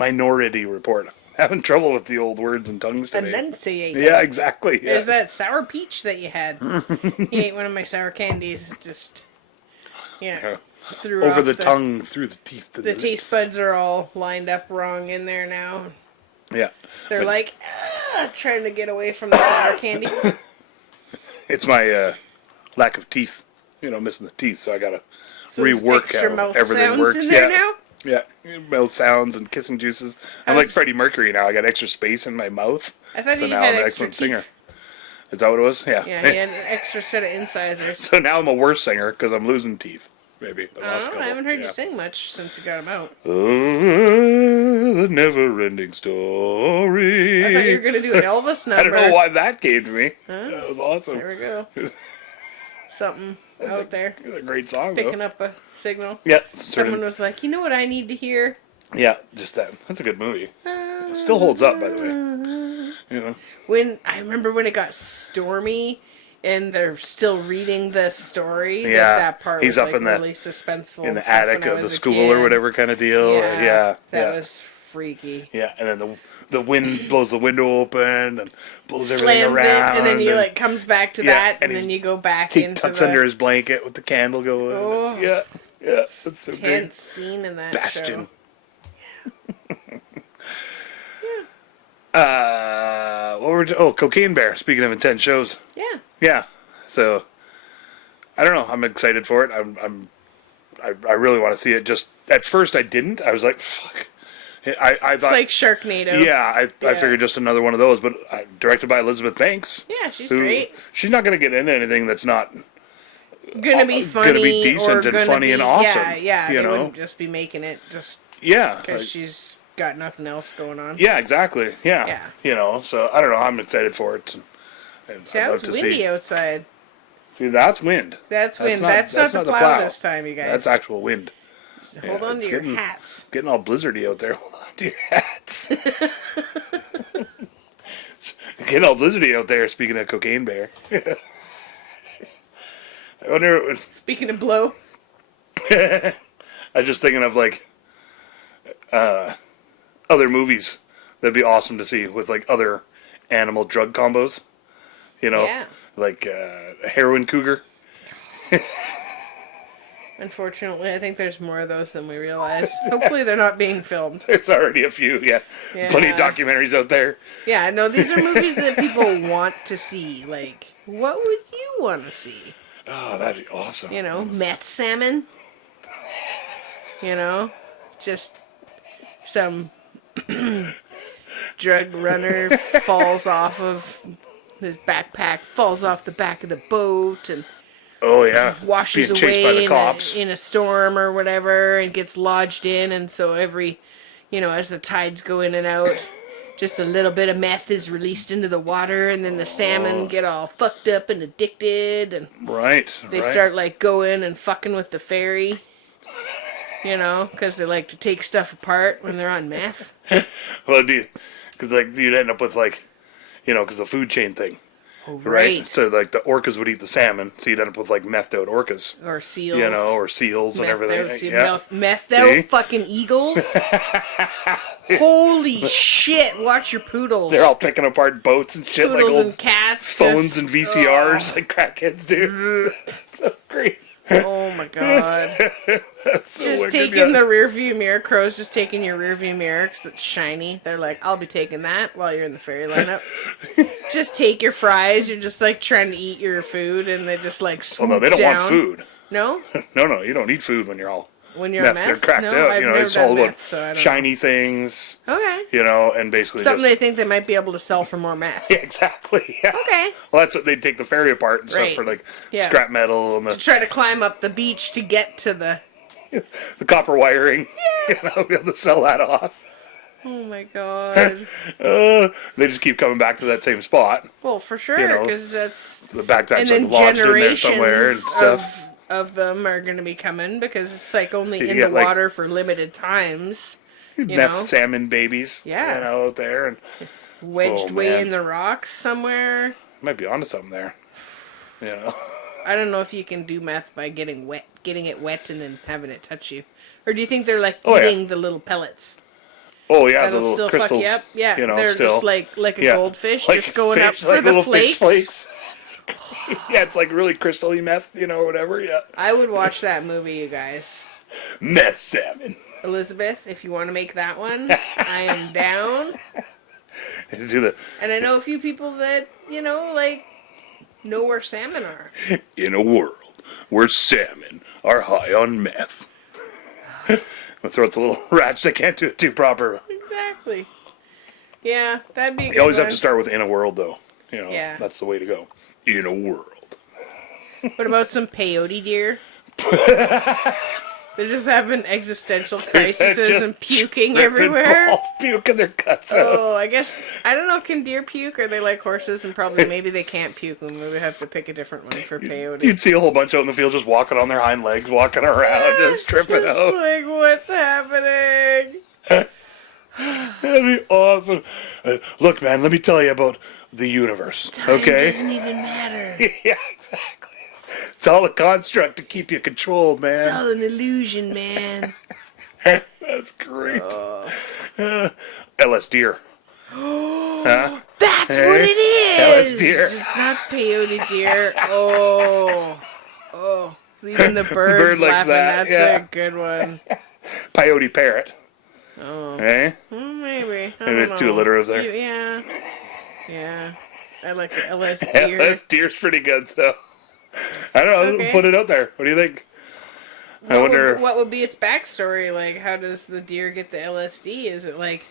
Minority Report. Having trouble with the old words and tongues today. Enunciate. Yeah, exactly. Yeah. There's that sour peach that you had. You ate one of my sour candies. Just, Yeah. threw Over off the tongue, through the teeth. To The lips. taste buds are all lined up wrong in there now. Yeah. They're like, trying to get away from the sour candy. It's my lack of teeth. Missing the teeth, so I gotta So there's rework extra how mouth everything sounds works. in there Yeah. now? Yeah. Mouth sounds and kissing juices. I'm like Freddie Mercury now. I got extra space in my mouth. I thought So you now had I'm an extra excellent singer. teeth. Is that what it was? Yeah. Yeah, he had an extra set of incisors. So now I'm a worse singer because I'm losing teeth. Maybe. I don't know, I haven't heard you sing much since you got them out. Oh, the never-ending story. I thought you were going to do an Elvis number. I don't know why that came to me. That was awesome. There we go. Something out there. It's a great song, Picking though. up a signal. Yeah. Someone was like, you know what I need to hear? Yeah, just that. That's a good movie. It still holds up, by the way. I remember when it got stormy and they're still reading the story. Yeah, that part he's was up like in the- really suspenseful. In and the stuff attic when I of the was a school kid. or whatever kind of deal. Yeah. That was freaky. Yeah, and then the wind blows the window open and blows everything Slams around. it, and then he like comes back to Yeah, that, and and then he's- you go back he into tucks the under his blanket with the candle going. Oh. Yeah, that's so tense great. scene in that Bastion. show. What were Cocaine Bear? Speaking of intense shows, Yeah. yeah. So I don't know. I'm excited for it. I really want to see it. Just at first I didn't. I was like, fuck. I It's thought like Sharknado. yeah. I figured just another one of those, but directed by Elizabeth Banks. Yeah, she's who- great. She's not going to get into anything that's not Gonna be funny, gonna be decent or and gonna funny be, and awesome, Yeah, you they know? wouldn't just be making it just yeah. because like- she's got nothing else going on. yeah, exactly. Yeah. Yeah. So I don't know. I'm excited for it. And See, I'd how love it's to windy outside. see. That's wind. That's wind. not- That's not the plow this time, you guys. That's actual wind. Hold yeah, on it's to your getting- hats. Getting all blizzardy out there. Hold on to your hats. Getting all blizzardy out there. Speaking of Cocaine Bear. I wonder. Speaking of blow, I was just thinking of like other movies that'd be awesome to see with like other animal drug combos. Yeah. Like a heroin cougar. unfortunately, I think there's more of those than we realize. Hopefully, they're not being filmed. There's already a few, yeah. Plenty of documentaries out there. Yeah, no, these are movies that people want to see. Like, what would you want to see? Oh, that'd be awesome. Meth Salmon. Just some drug runner falls off of his backpack, falls off the back of the boat, and Oh yeah. washes Being chased by away the in cops. a storm or whatever, and gets lodged in. And so as the tides go in and out, just a little bit of meth is released into the water, and then the salmon get all fucked up and addicted, and Right. they right. start like going and fucking with the ferry. Because they like to take stuff apart when they're on meth. Well, it'd be because like you'd end up with like, because the food chain thing. Right. So like the orcas would eat the salmon, so you'd end up with like methed out orcas. Or seals. Or seals and everything. Methed See? out fucking eagles. Holy shit, watch your poodles. They're all picking apart boats and shit Poodles like old and cats. phones just- and VCRs like crackheads do. So great. Oh my god. That's so Just wicked, taking yeah. the rear view mirror, crows just taking your rear view mirror because it's shiny. They're like, I'll be taking that while you're in the ferry lineup. Just take your fries. You're just like trying to eat your food, and they just like Well, swoop no, they don't down. want food. No? No, you don't eat food when you're all When you're meth. on meth? They're cracked No, out. I've never It's done all about meth, so I don't shiny things. Okay. And basically Something just they think they might be able to sell for more meth. yeah, exactly. Yeah. Okay. Well, that's what they'd take the ferry apart and Right. stuff for like Yeah. scrap metal and Try to climb up the beach to get to the... the copper wiring. Be able to sell that off. Oh my god. They just keep coming back to that same spot. Well, for sure, know, because that's... The backpack's And then like lodged in there generations somewhere and stuff. of them are going to be coming because it's like only You in the get, like- water for limited times. Meth salmon babies. Yeah. Out there. And wedged way in the rocks somewhere. Might be onto something there. I don't know if you can do meth by getting it wet and then having it touch you. Or do you think they're like eating the little pellets? Oh yeah, That'll the little still crystals. Fuck you up? Yeah, They're still, just like a goldfish, like just going up for like the flakes. flakes. Yeah, it's like really crystal-y meth, or whatever. Yeah. I would watch that movie, you guys. Meth salmon. Elizabeth, if you want to make that one, I am down. And I know a few people that know where salmon are. In a world where salmon are high on meth. My throat's a little ratchet. I can't do it too proper. Exactly. Yeah, that'd be a good You always one. have to start with in a world, though. Yeah. That's the way to go. In a world. What about some peyote deer? They're just having existential crises and puking everywhere. Balls, puking their guts out. Oh, I don't know, can deer puke? Are they like horses? And probably maybe they can't puke, and we would have to pick a different one for peyote. You'd see a whole bunch out in the field just walking on their hind legs, walking around, just tripping just out. like, what's happening? That'd be awesome. Look, man, let me tell you about the universe. Time okay? doesn't even matter. Yeah, exactly. It's all a construct to keep you controlled, man. It's all an illusion, man. That's great. LS deer. Huh? That's what it is. LS deer. It's not peyote deer. Oh, leaving the birds likes laughing. that, That's a good one. Peyote parrot. Oh, Eh? maybe. I Maybe don't know. two alliterative there. Yeah. I like the LS deer. LS deer's pretty good, though. I don't know. Okay. Put it out there. What do you think? I wonder. What would be its backstory? Like, how does the deer get the LSD? Is it like,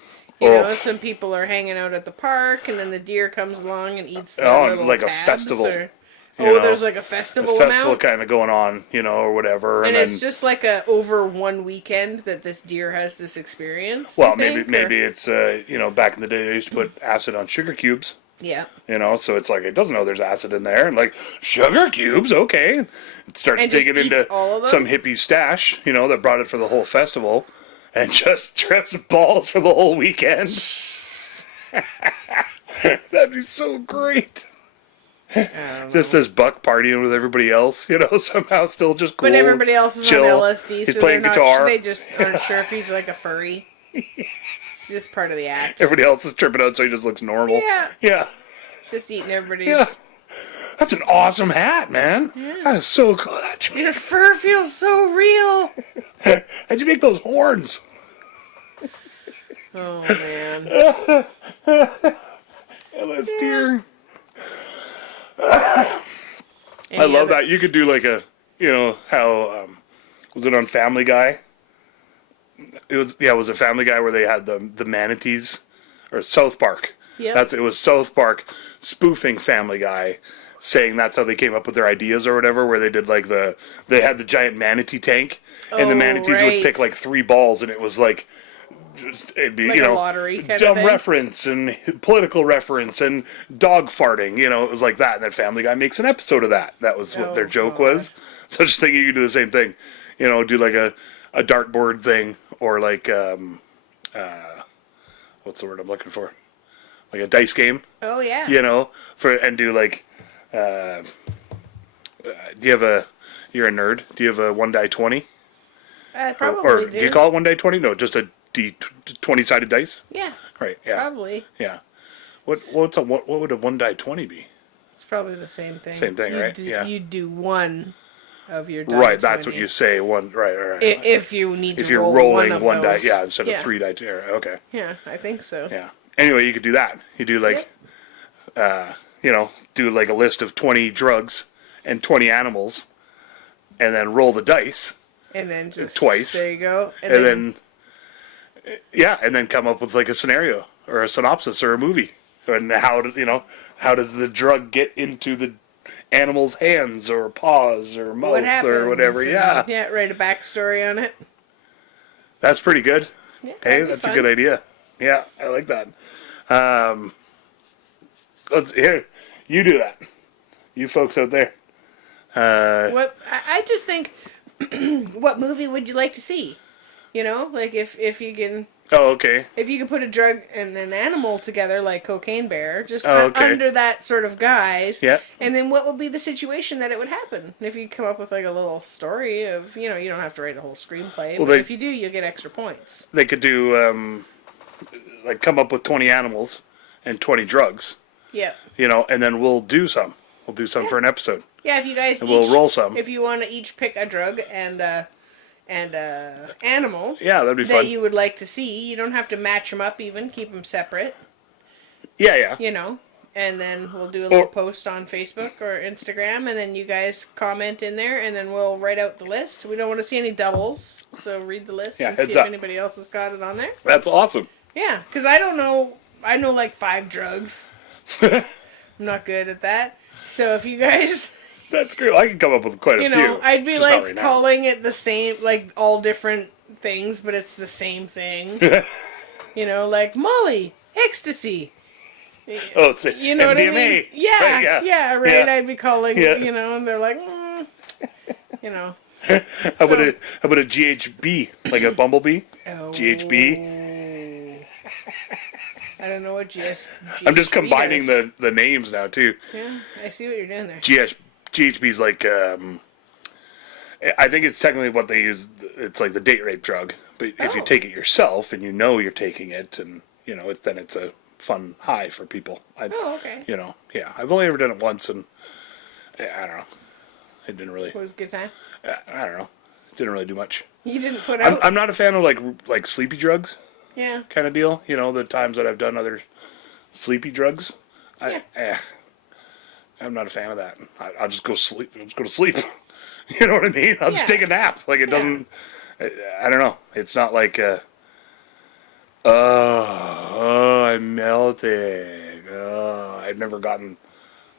some people are hanging out at the park, and then the deer comes along and eats the little like tabs, a festival. or- there's like a festival now? kind of going on, or whatever. And then, it's just like over one weekend that this deer has this experience. well, you think, maybe it's back in the day they used to put acid on sugar cubes. Yeah. So it's like it doesn't know there's acid in there, and like sugar cubes, okay. It starts And just digging eats into all of them? some hippie stash, that brought it for the whole festival, and just trips balls for the whole weekend. That'd be so great. Just this buck partying with everybody else, somehow still just cool. But everybody else is chill. on LSD, He's so playing they're not. guitar. They just aren't sure if he's like a furry. It's just part of the act. Everybody else is tripping out, so he just looks normal. Yeah. Just eating everybody's. Yeah. That's an awesome hat, man. Yeah. That is so cool. Your fur feels so real. How'd you make those horns? Oh man. LS deer. I love that. You could do like a, how was it on Family Guy? It was a Family Guy where they had the manatees, or South Park. Yeah. It was South Park spoofing Family Guy, saying that's how they came up with their ideas or whatever. Where they did they had the giant manatee tank, and the manatees would pick like 3 balls, and it was like. It'd be like a lottery kind dumb of thing. reference and political reference and dog farting. It was like that. And then Family Guy makes an episode of that. That was what their joke was. So just thinking you could do the same thing. Do like a dartboard thing, or like what's the word I'm looking for? Like a dice game. Oh yeah. And do like do you have you're a nerd. Do you have a 1 die 20? Probably or do. do you call it 1 die 20? No, just a 20-sided dice? Yeah. Right, yeah. Probably. Yeah. What would a 1 die 20 be? It's probably the same thing. Same thing, right? Yeah. You do one of your die. Right, that's 20. what you say. Right. If you need to If you're roll rolling one die, those. yeah, instead of 3 die. Okay. Yeah, I think so. Yeah. Anyway, you could do that. You do like, do like a list of 20 drugs and 20 animals, and then roll the dice. And then just twice. There you go. And then come up with like a scenario or a synopsis or a movie, and how does the drug get into the animal's hands or paws or mouth or whatever? Yeah, write a backstory on it. that's pretty good. Yeah, Hey, that's a good idea. Yeah, I like that. Here, you do that. You folks out there. What I just think, what movie would you like to see? You know, like if you can. Oh, okay. If you can put a drug and an animal together, like Cocaine Bear, just okay. under that sort of guise, Yeah. and then what would be the situation that it would happen? If you come up with like a little story of, you don't have to write a whole screenplay, but if you do, you'll get extra points. They could do, like, come up with 20 animals and 20 drugs. Yeah. And then we'll do some. We'll do some for an episode. Yeah, if you guys we'll roll some. If you want to each pick a drug and animal that'd be fun. that you would like to see. You don't have to match them up even. Keep them separate. Yeah. And then we'll do a little post on Facebook or Instagram, and then you guys comment in there, and then we'll write out the list. We don't want to see any doubles, so read the list and see if anybody else has got it on there. That's awesome. Yeah, because I don't know. I know like 5 drugs. I'm not good at that. So if you guys... That's great. I can come up with quite a few. I'd be like calling it the same, like all different things, but it's the same thing. Like Molly, ecstasy. Oh, it's you know MDMA. What I mean? Yeah, right. Yeah. I'd be calling, and they're like, How about a GHB, like a bumblebee? Oh. GHB. I don't know what GHB I'm just combining the names now too. Yeah, I see what you're doing there. GHB is like, I think it's technically what they use. It's like the date rape drug. But if you take it yourself and you're taking it, and then it's a fun high for people. Okay. I've only ever done it once, and I don't know. It didn't really. It was a good time. I don't know. Didn't really do much. You didn't put out. I'm not a fan of like sleepy drugs. Yeah. Kind of deal. The times that I've done other sleepy drugs. I'm not a fan of that. I'll just go sleep. I'll just go to sleep. You know what I mean? I'll just take a nap. Like it doesn't. I don't know. It's not like. I'm melting. I've never gotten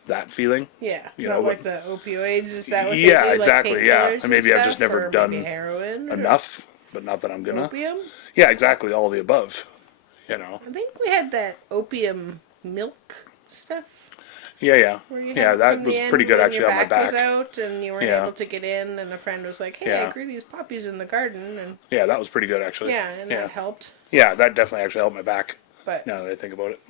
that feeling. Yeah. Not like the opioids. Is that what they do? Exactly. Like and maybe I've just never done heroin enough, but not that I'm gonna. Opium. Yeah, exactly. All of the above. I think we had that opium milk stuff. Yeah. That was pretty good actually on my back. Was out and you weren't able to get in, and a friend was like, "Hey, I grew these poppies in the garden," and that was pretty good actually. Yeah, and that helped. Yeah, that definitely actually helped my back. But now that I think about it,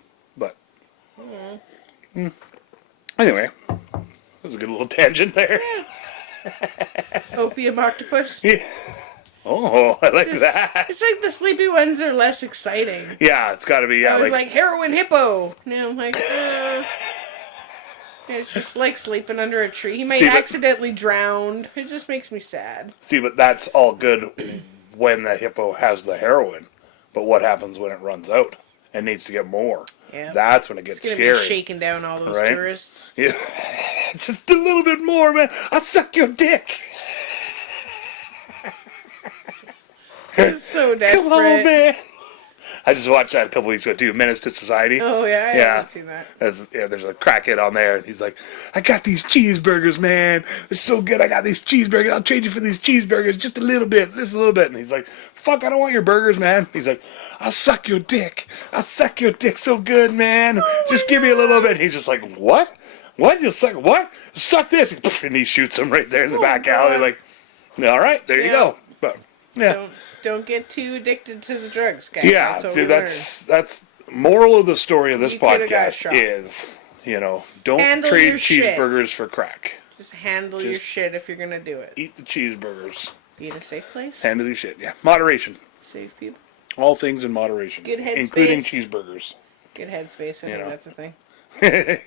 anyway, that was a good little tangent there. Yeah. Opium octopus. Yeah. Oh, I like that. It's like the sleepy ones are less exciting. Yeah, it's got to be. Yeah, I was like heroin hippo. I'm like, it's just like sleeping under a tree. He might accidentally drown. It just makes me sad. See, but that's all good when the hippo has the heroin. But what happens when it runs out and needs to get more? Yeah. That's when it gets scary. Be shaking down all those tourists. Yeah. Just a little bit more, man. I'll suck your dick. It's so desperate. Come on, man. I just watched that a couple weeks ago too. Menace to Society. Oh yeah, I haven't seen that. There's a crackhead on there, and he's like, "I got these cheeseburgers, man. They're so good. I got these cheeseburgers. I'll trade you for these cheeseburgers, just a little bit, And he's like, "Fuck, I don't want your burgers, man." He's like, "I'll suck your dick. I'll suck your dick so good, man. Just give me a little bit." And he's just like, "What? What? You'll suck what? Suck this?" And he shoots him right there in the back alley. Like, all right, there you go. But Don't get too addicted to the drugs, guys. Yeah, that's moral of the story of this podcast is, don't handle trade cheeseburgers for crack. Just handle your shit if you're gonna do it. Eat the cheeseburgers. Be in a safe place. Handle your shit. Yeah, moderation. Safe people. All things in moderation. Good headspace. Including cheeseburgers. Good headspace. I think that's a thing.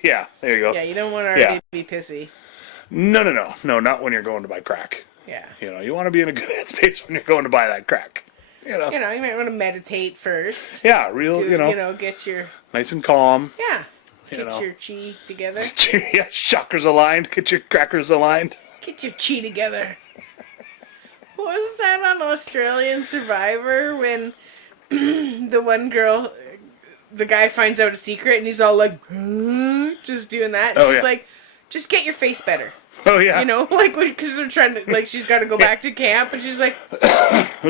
Yeah, there you go. Yeah, you don't want to be pissy. No, not when you're going to buy crack. Yeah. You want to be in a good headspace when you're going to buy that crack. You might want to meditate first. Yeah, get your... Nice and calm. Yeah. Get your chi together. Yeah, chakras aligned. Get your crackers aligned. Get your chi together. What was that on Australian Survivor when the one girl, the guy finds out a secret and he's all like, just doing that. And she's like, just get your face better. Oh, yeah. Because they're trying to, she's got to go back to camp, and she's like...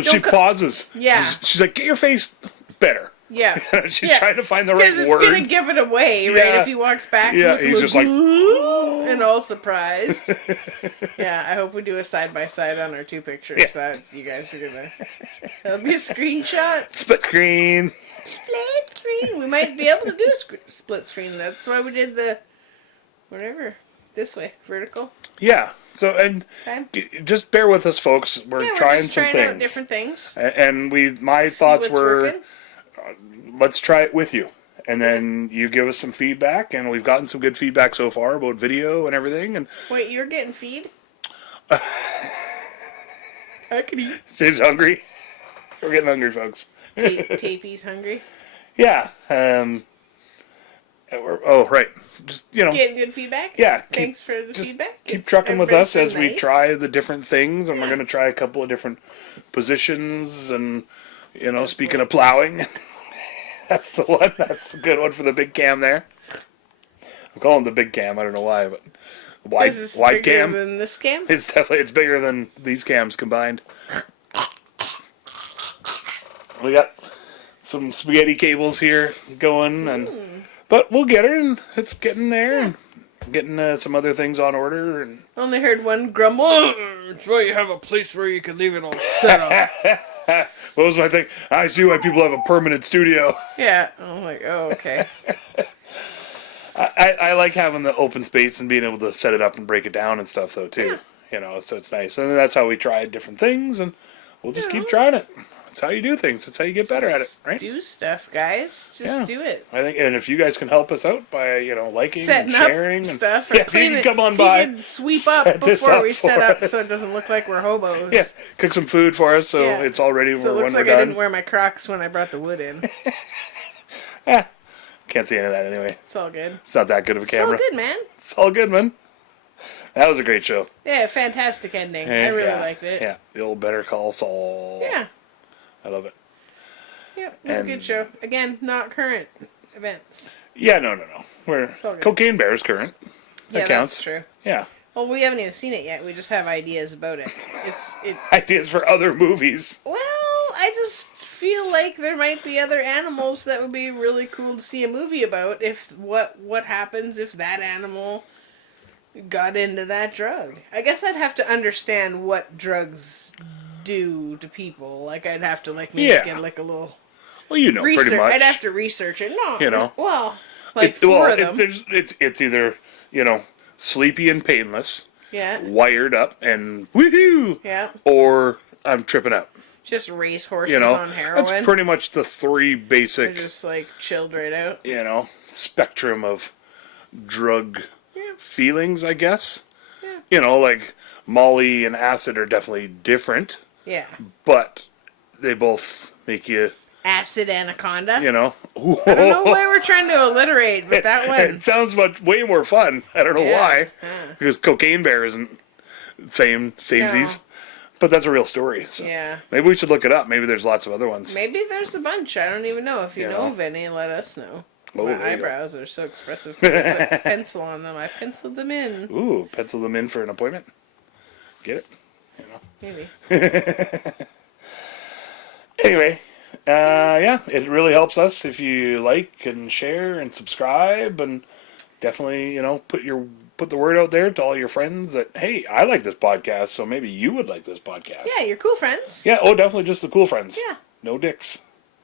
She pauses. Yeah. She's like, get your face better. Yeah. She's trying to find the right Because word. it's going to give it away, right? If he walks back, he's just like... and all surprised. Yeah, I hope we do a side-by-side on our two pictures. Yeah. That's, you guys are going to... That'll be a screenshot. Split screen. Split screen. We might be able to do a split screen. That's why we did the... Whatever. This way. Vertical. Yeah. So, and just bear with us, folks. We're trying just some trying things. Out different things. And my thoughts were, working. Let's try it with you. And then you give us some feedback, and we've gotten some good feedback so far about video and everything. And wait, you're getting feed? I could eat. She's hungry. We're getting hungry, folks. Tapey's hungry. Yeah. Right. Just, getting good feedback. Yeah. Thanks for the feedback. Keep trucking with us as we try the different things, and we're going to try a couple of different positions. And speaking of plowing, that's the one. That's the good one for the big cam there. I'm calling it the big cam. I don't know why, but wide cam. Bigger than this cam? It's bigger than these cams combined. We got some spaghetti cables here going, but we'll get her, and it's getting there, and getting some other things on order. And only heard one grumble. That's why you have a place where you can leave it all set up. What was my thing? I see why people have a permanent studio. Yeah. I'm like, oh, okay. I like having the open space and being able to set it up and break it down and stuff, though, too. Yeah. So it's nice. And that's how we tried different things, and we'll just keep trying it. That's how you do things. That's how you get better at it, right? Do stuff, guys. Just do it. I think, and if you guys can help us out by, liking setting and sharing up and stuff, if you can come on by, you can sweep up before we set up, so it doesn't look like we're hobos. Yeah, cook some food for us, so it's all ready. So it looks like I didn't wear my Crocs when I brought the wood in. Can't see any of that anyway. It's all good. It's not that good of a camera. It's all good, man. It's all good, man. That was a great show. Yeah, fantastic ending. I really liked it. Yeah, the old Better Call Saul. Yeah. I love it. Yeah, it was a good show. Again, not current events. Yeah, no. We're Cocaine Bear is current. That counts. That's true. Yeah. Well, we haven't even seen it yet. We just have ideas about it. Ideas for other movies. Well, I just feel like there might be other animals that would be really cool to see a movie about. If what happens if that animal got into that drug? I guess I'd have to understand what drugs do to people. Like I'd have to maybe get like a little. Well, research. pretty much. I'd have to research it. No, well, like four of them. It's either sleepy and painless. Yeah. Wired up and woohoo. Yeah. Or I'm tripping out. Just race horses on heroin. That's pretty much the three basic. They're just chilled right out. Spectrum of drug feelings, I guess. Yeah. Like Molly and acid are definitely different. Yeah. But they both make you. Acid anaconda. I don't know why we're trying to alliterate, but that one. It sounds way more fun. I don't know why. Because Cocaine Bear isn't samesies. But that's a real story. So maybe we should look it up. Maybe there's lots of other ones. Maybe there's a bunch. I don't even know. If you know of any, let us know. My eyebrows are so expressive. I put pencil on them. I penciled them in. Ooh, pencil them in for an appointment. Get it? Maybe. Anyway. It really helps us if you like and share and subscribe, and definitely, put the word out there to all your friends that, hey, I like this podcast, so maybe you would like this podcast. Yeah, your cool friends. Yeah, definitely just the cool friends. Yeah. No dicks.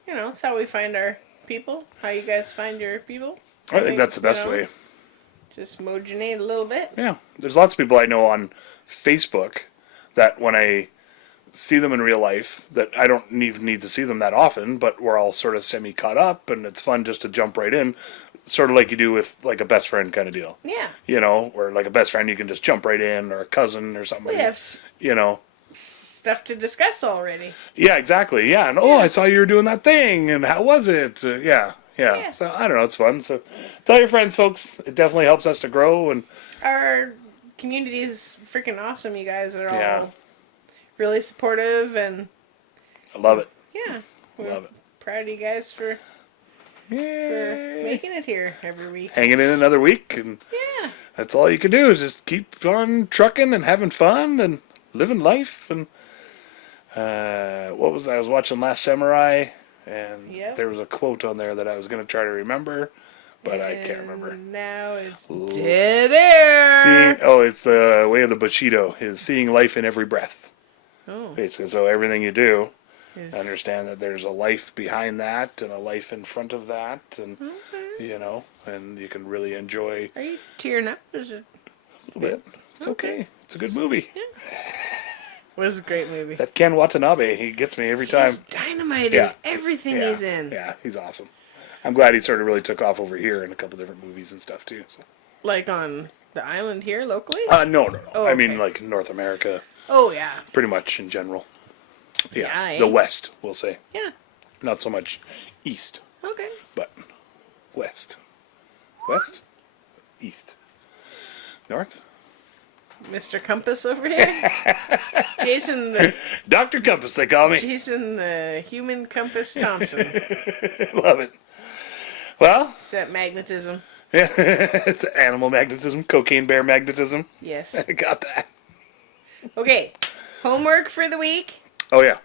That's how we find our people. How you guys find your people. I think that's the best way. Just mogenate a little bit. Yeah. There's lots of people I know on Facebook that when I see them in real life, that I don't even need to see them that often, but we're all sort of semi-caught up, and it's fun just to jump right in, sort of like you do with like a best friend kind of deal. Yeah. Where like a best friend you can just jump right in, or a cousin or something. We have stuff to discuss already. Yeah, exactly. Yeah, and I saw you were doing that thing, and how was it? Yeah. So I don't know, it's fun. So tell your friends, folks. It definitely helps us to grow, and our community is freaking awesome. You guys are all really supportive, and I love it. Yeah, love it. Proud of you guys for making it here every week. Hanging in another week, and that's all you can do is just keep on trucking and having fun and living life. And I was watching Last Samurai, And Yep. there was a quote on there that I was going to try to remember, but I can't remember. Now it's dead air. It's the way of the Bushido, is seeing life in every breath. Oh. Basically, so everything you do, Yes. understand that there's a life behind that and a life in front of that, and Okay. and you can really enjoy Are you tearing up? Is it? a little bit. It's okay. It's a good movie. It was a great movie. That Ken Watanabe, he gets me every time. He's dynamite Yeah. in everything Yeah. he's in. Yeah, he's awesome. I'm glad he sort of really took off over here in a couple different movies and stuff too. So. Like on the island here locally? No. Oh, I mean, okay. like North America, Oh, yeah. pretty much in general. Yeah, Yeah, eh? the West, we'll say. Yeah. Not so much East, Okay. but West. West? East. North? Mr. Compass over here. Jason the Dr. Compass, they call me. human compass Thompson. Love it. Well, Is that magnetism? it's animal magnetism, cocaine bear magnetism. Yes. I got that. Okay. Homework for the week. Oh, yeah.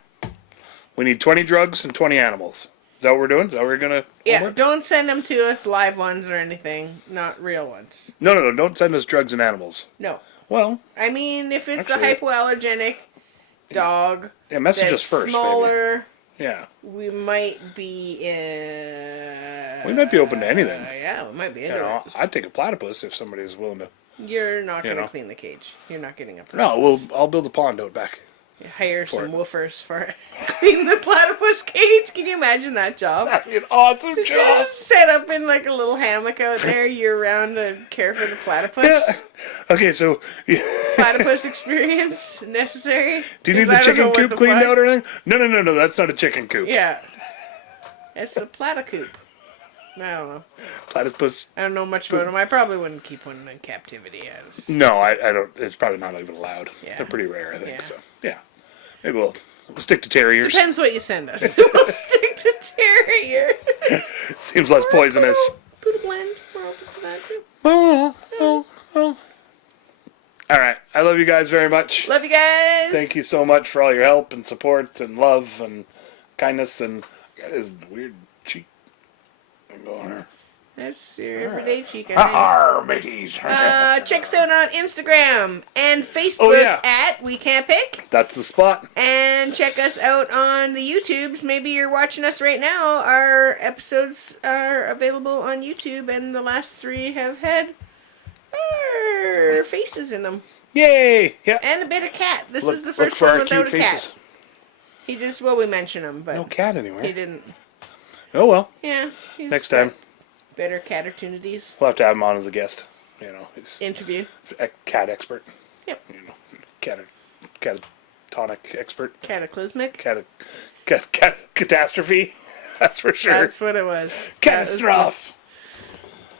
We need 20 drugs and 20 animals. Is that what we're doing? Is that what we're going to... Yeah, don't send them to us live ones or anything. Not real ones. No. Don't send us drugs and animals. No. Well, I mean, if it's Actually- a hypoallergenic dog yeah, message us that's first, baby. smaller, Yeah. we might be We might be open to anything. Yeah, we might be You into know, it. I'd take a platypus if somebody's willing to... You're not going to know. clean the cage. You're not getting a No, I'll build a pond out back. hire For some it. woofers for clean the platypus cage. Can you imagine that job? That'd be an awesome job. Just set up in like a little hammock out there year round to care for the platypus. Okay, so... Platypus experience necessary. Do you need 'Cause the I don't know chicken what coop the cleaned fuck- out or anything? No, that's not a chicken coop. Yeah. It's the platycoop. I don't know. Platypus... I don't know much about them. I probably wouldn't keep one in captivity. No, I don't... It's probably not even allowed. Yeah. They're pretty rare, I think, Yeah. so... Yeah. Maybe we'll stick to terriers. Depends what you send us. We'll stick to terrier. Seems less poisonous. Poodle blend. We're open to that too. Oh. All right. I love you guys very much. Love you guys. Thank you so much for all your help and support and love and kindness. And I got this weird cheek thing going here. That's your everyday cheek, I think. Arr, mateys. Check us out on Instagram and Facebook Oh, yeah. at We Can't Pick. That's the spot. And check us out on the YouTubes. Maybe you're watching us right now. Our episodes are available on YouTube, and the last 3 have had our faces in them. Yay! Yeah. And a bit of cat. This Look- is the look first for one our without a cute cat. faces. He just, well, we mention him, but No cat anywhere. he didn't. Oh well. Yeah. He's Next got time better cat opportunities. we'll have to have him on as a guest. You know, he's Interview. a cat expert. Yep. You know, catatonic expert. Cataclysmic. Catastrophe. That's for sure. That's what it was. That was Catastrophe.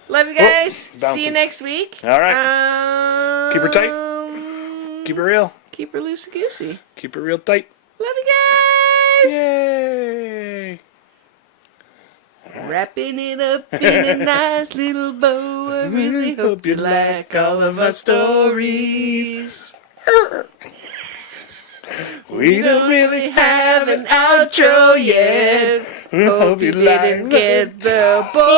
Love you guys. See you bouncing. next week. All right. Keep her tight. Keep it real. Keep her loosey goosey. Keep it real tight. Love you guys. Yay! Wrapping it up in a nice little bow. I really hope you like all of our stories. We Don't really have an outro yet. Hope you didn't get the boring.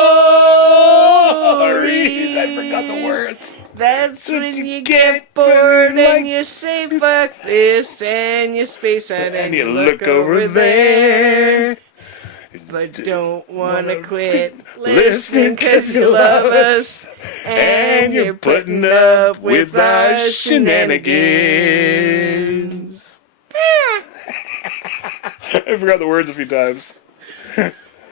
I forgot the words. That's when you get bored and you say fuck this and you space out and you look over there. But don't wanna quit listening 'cause you love us and you're putting up with our shenanigans. I forgot the words a few times.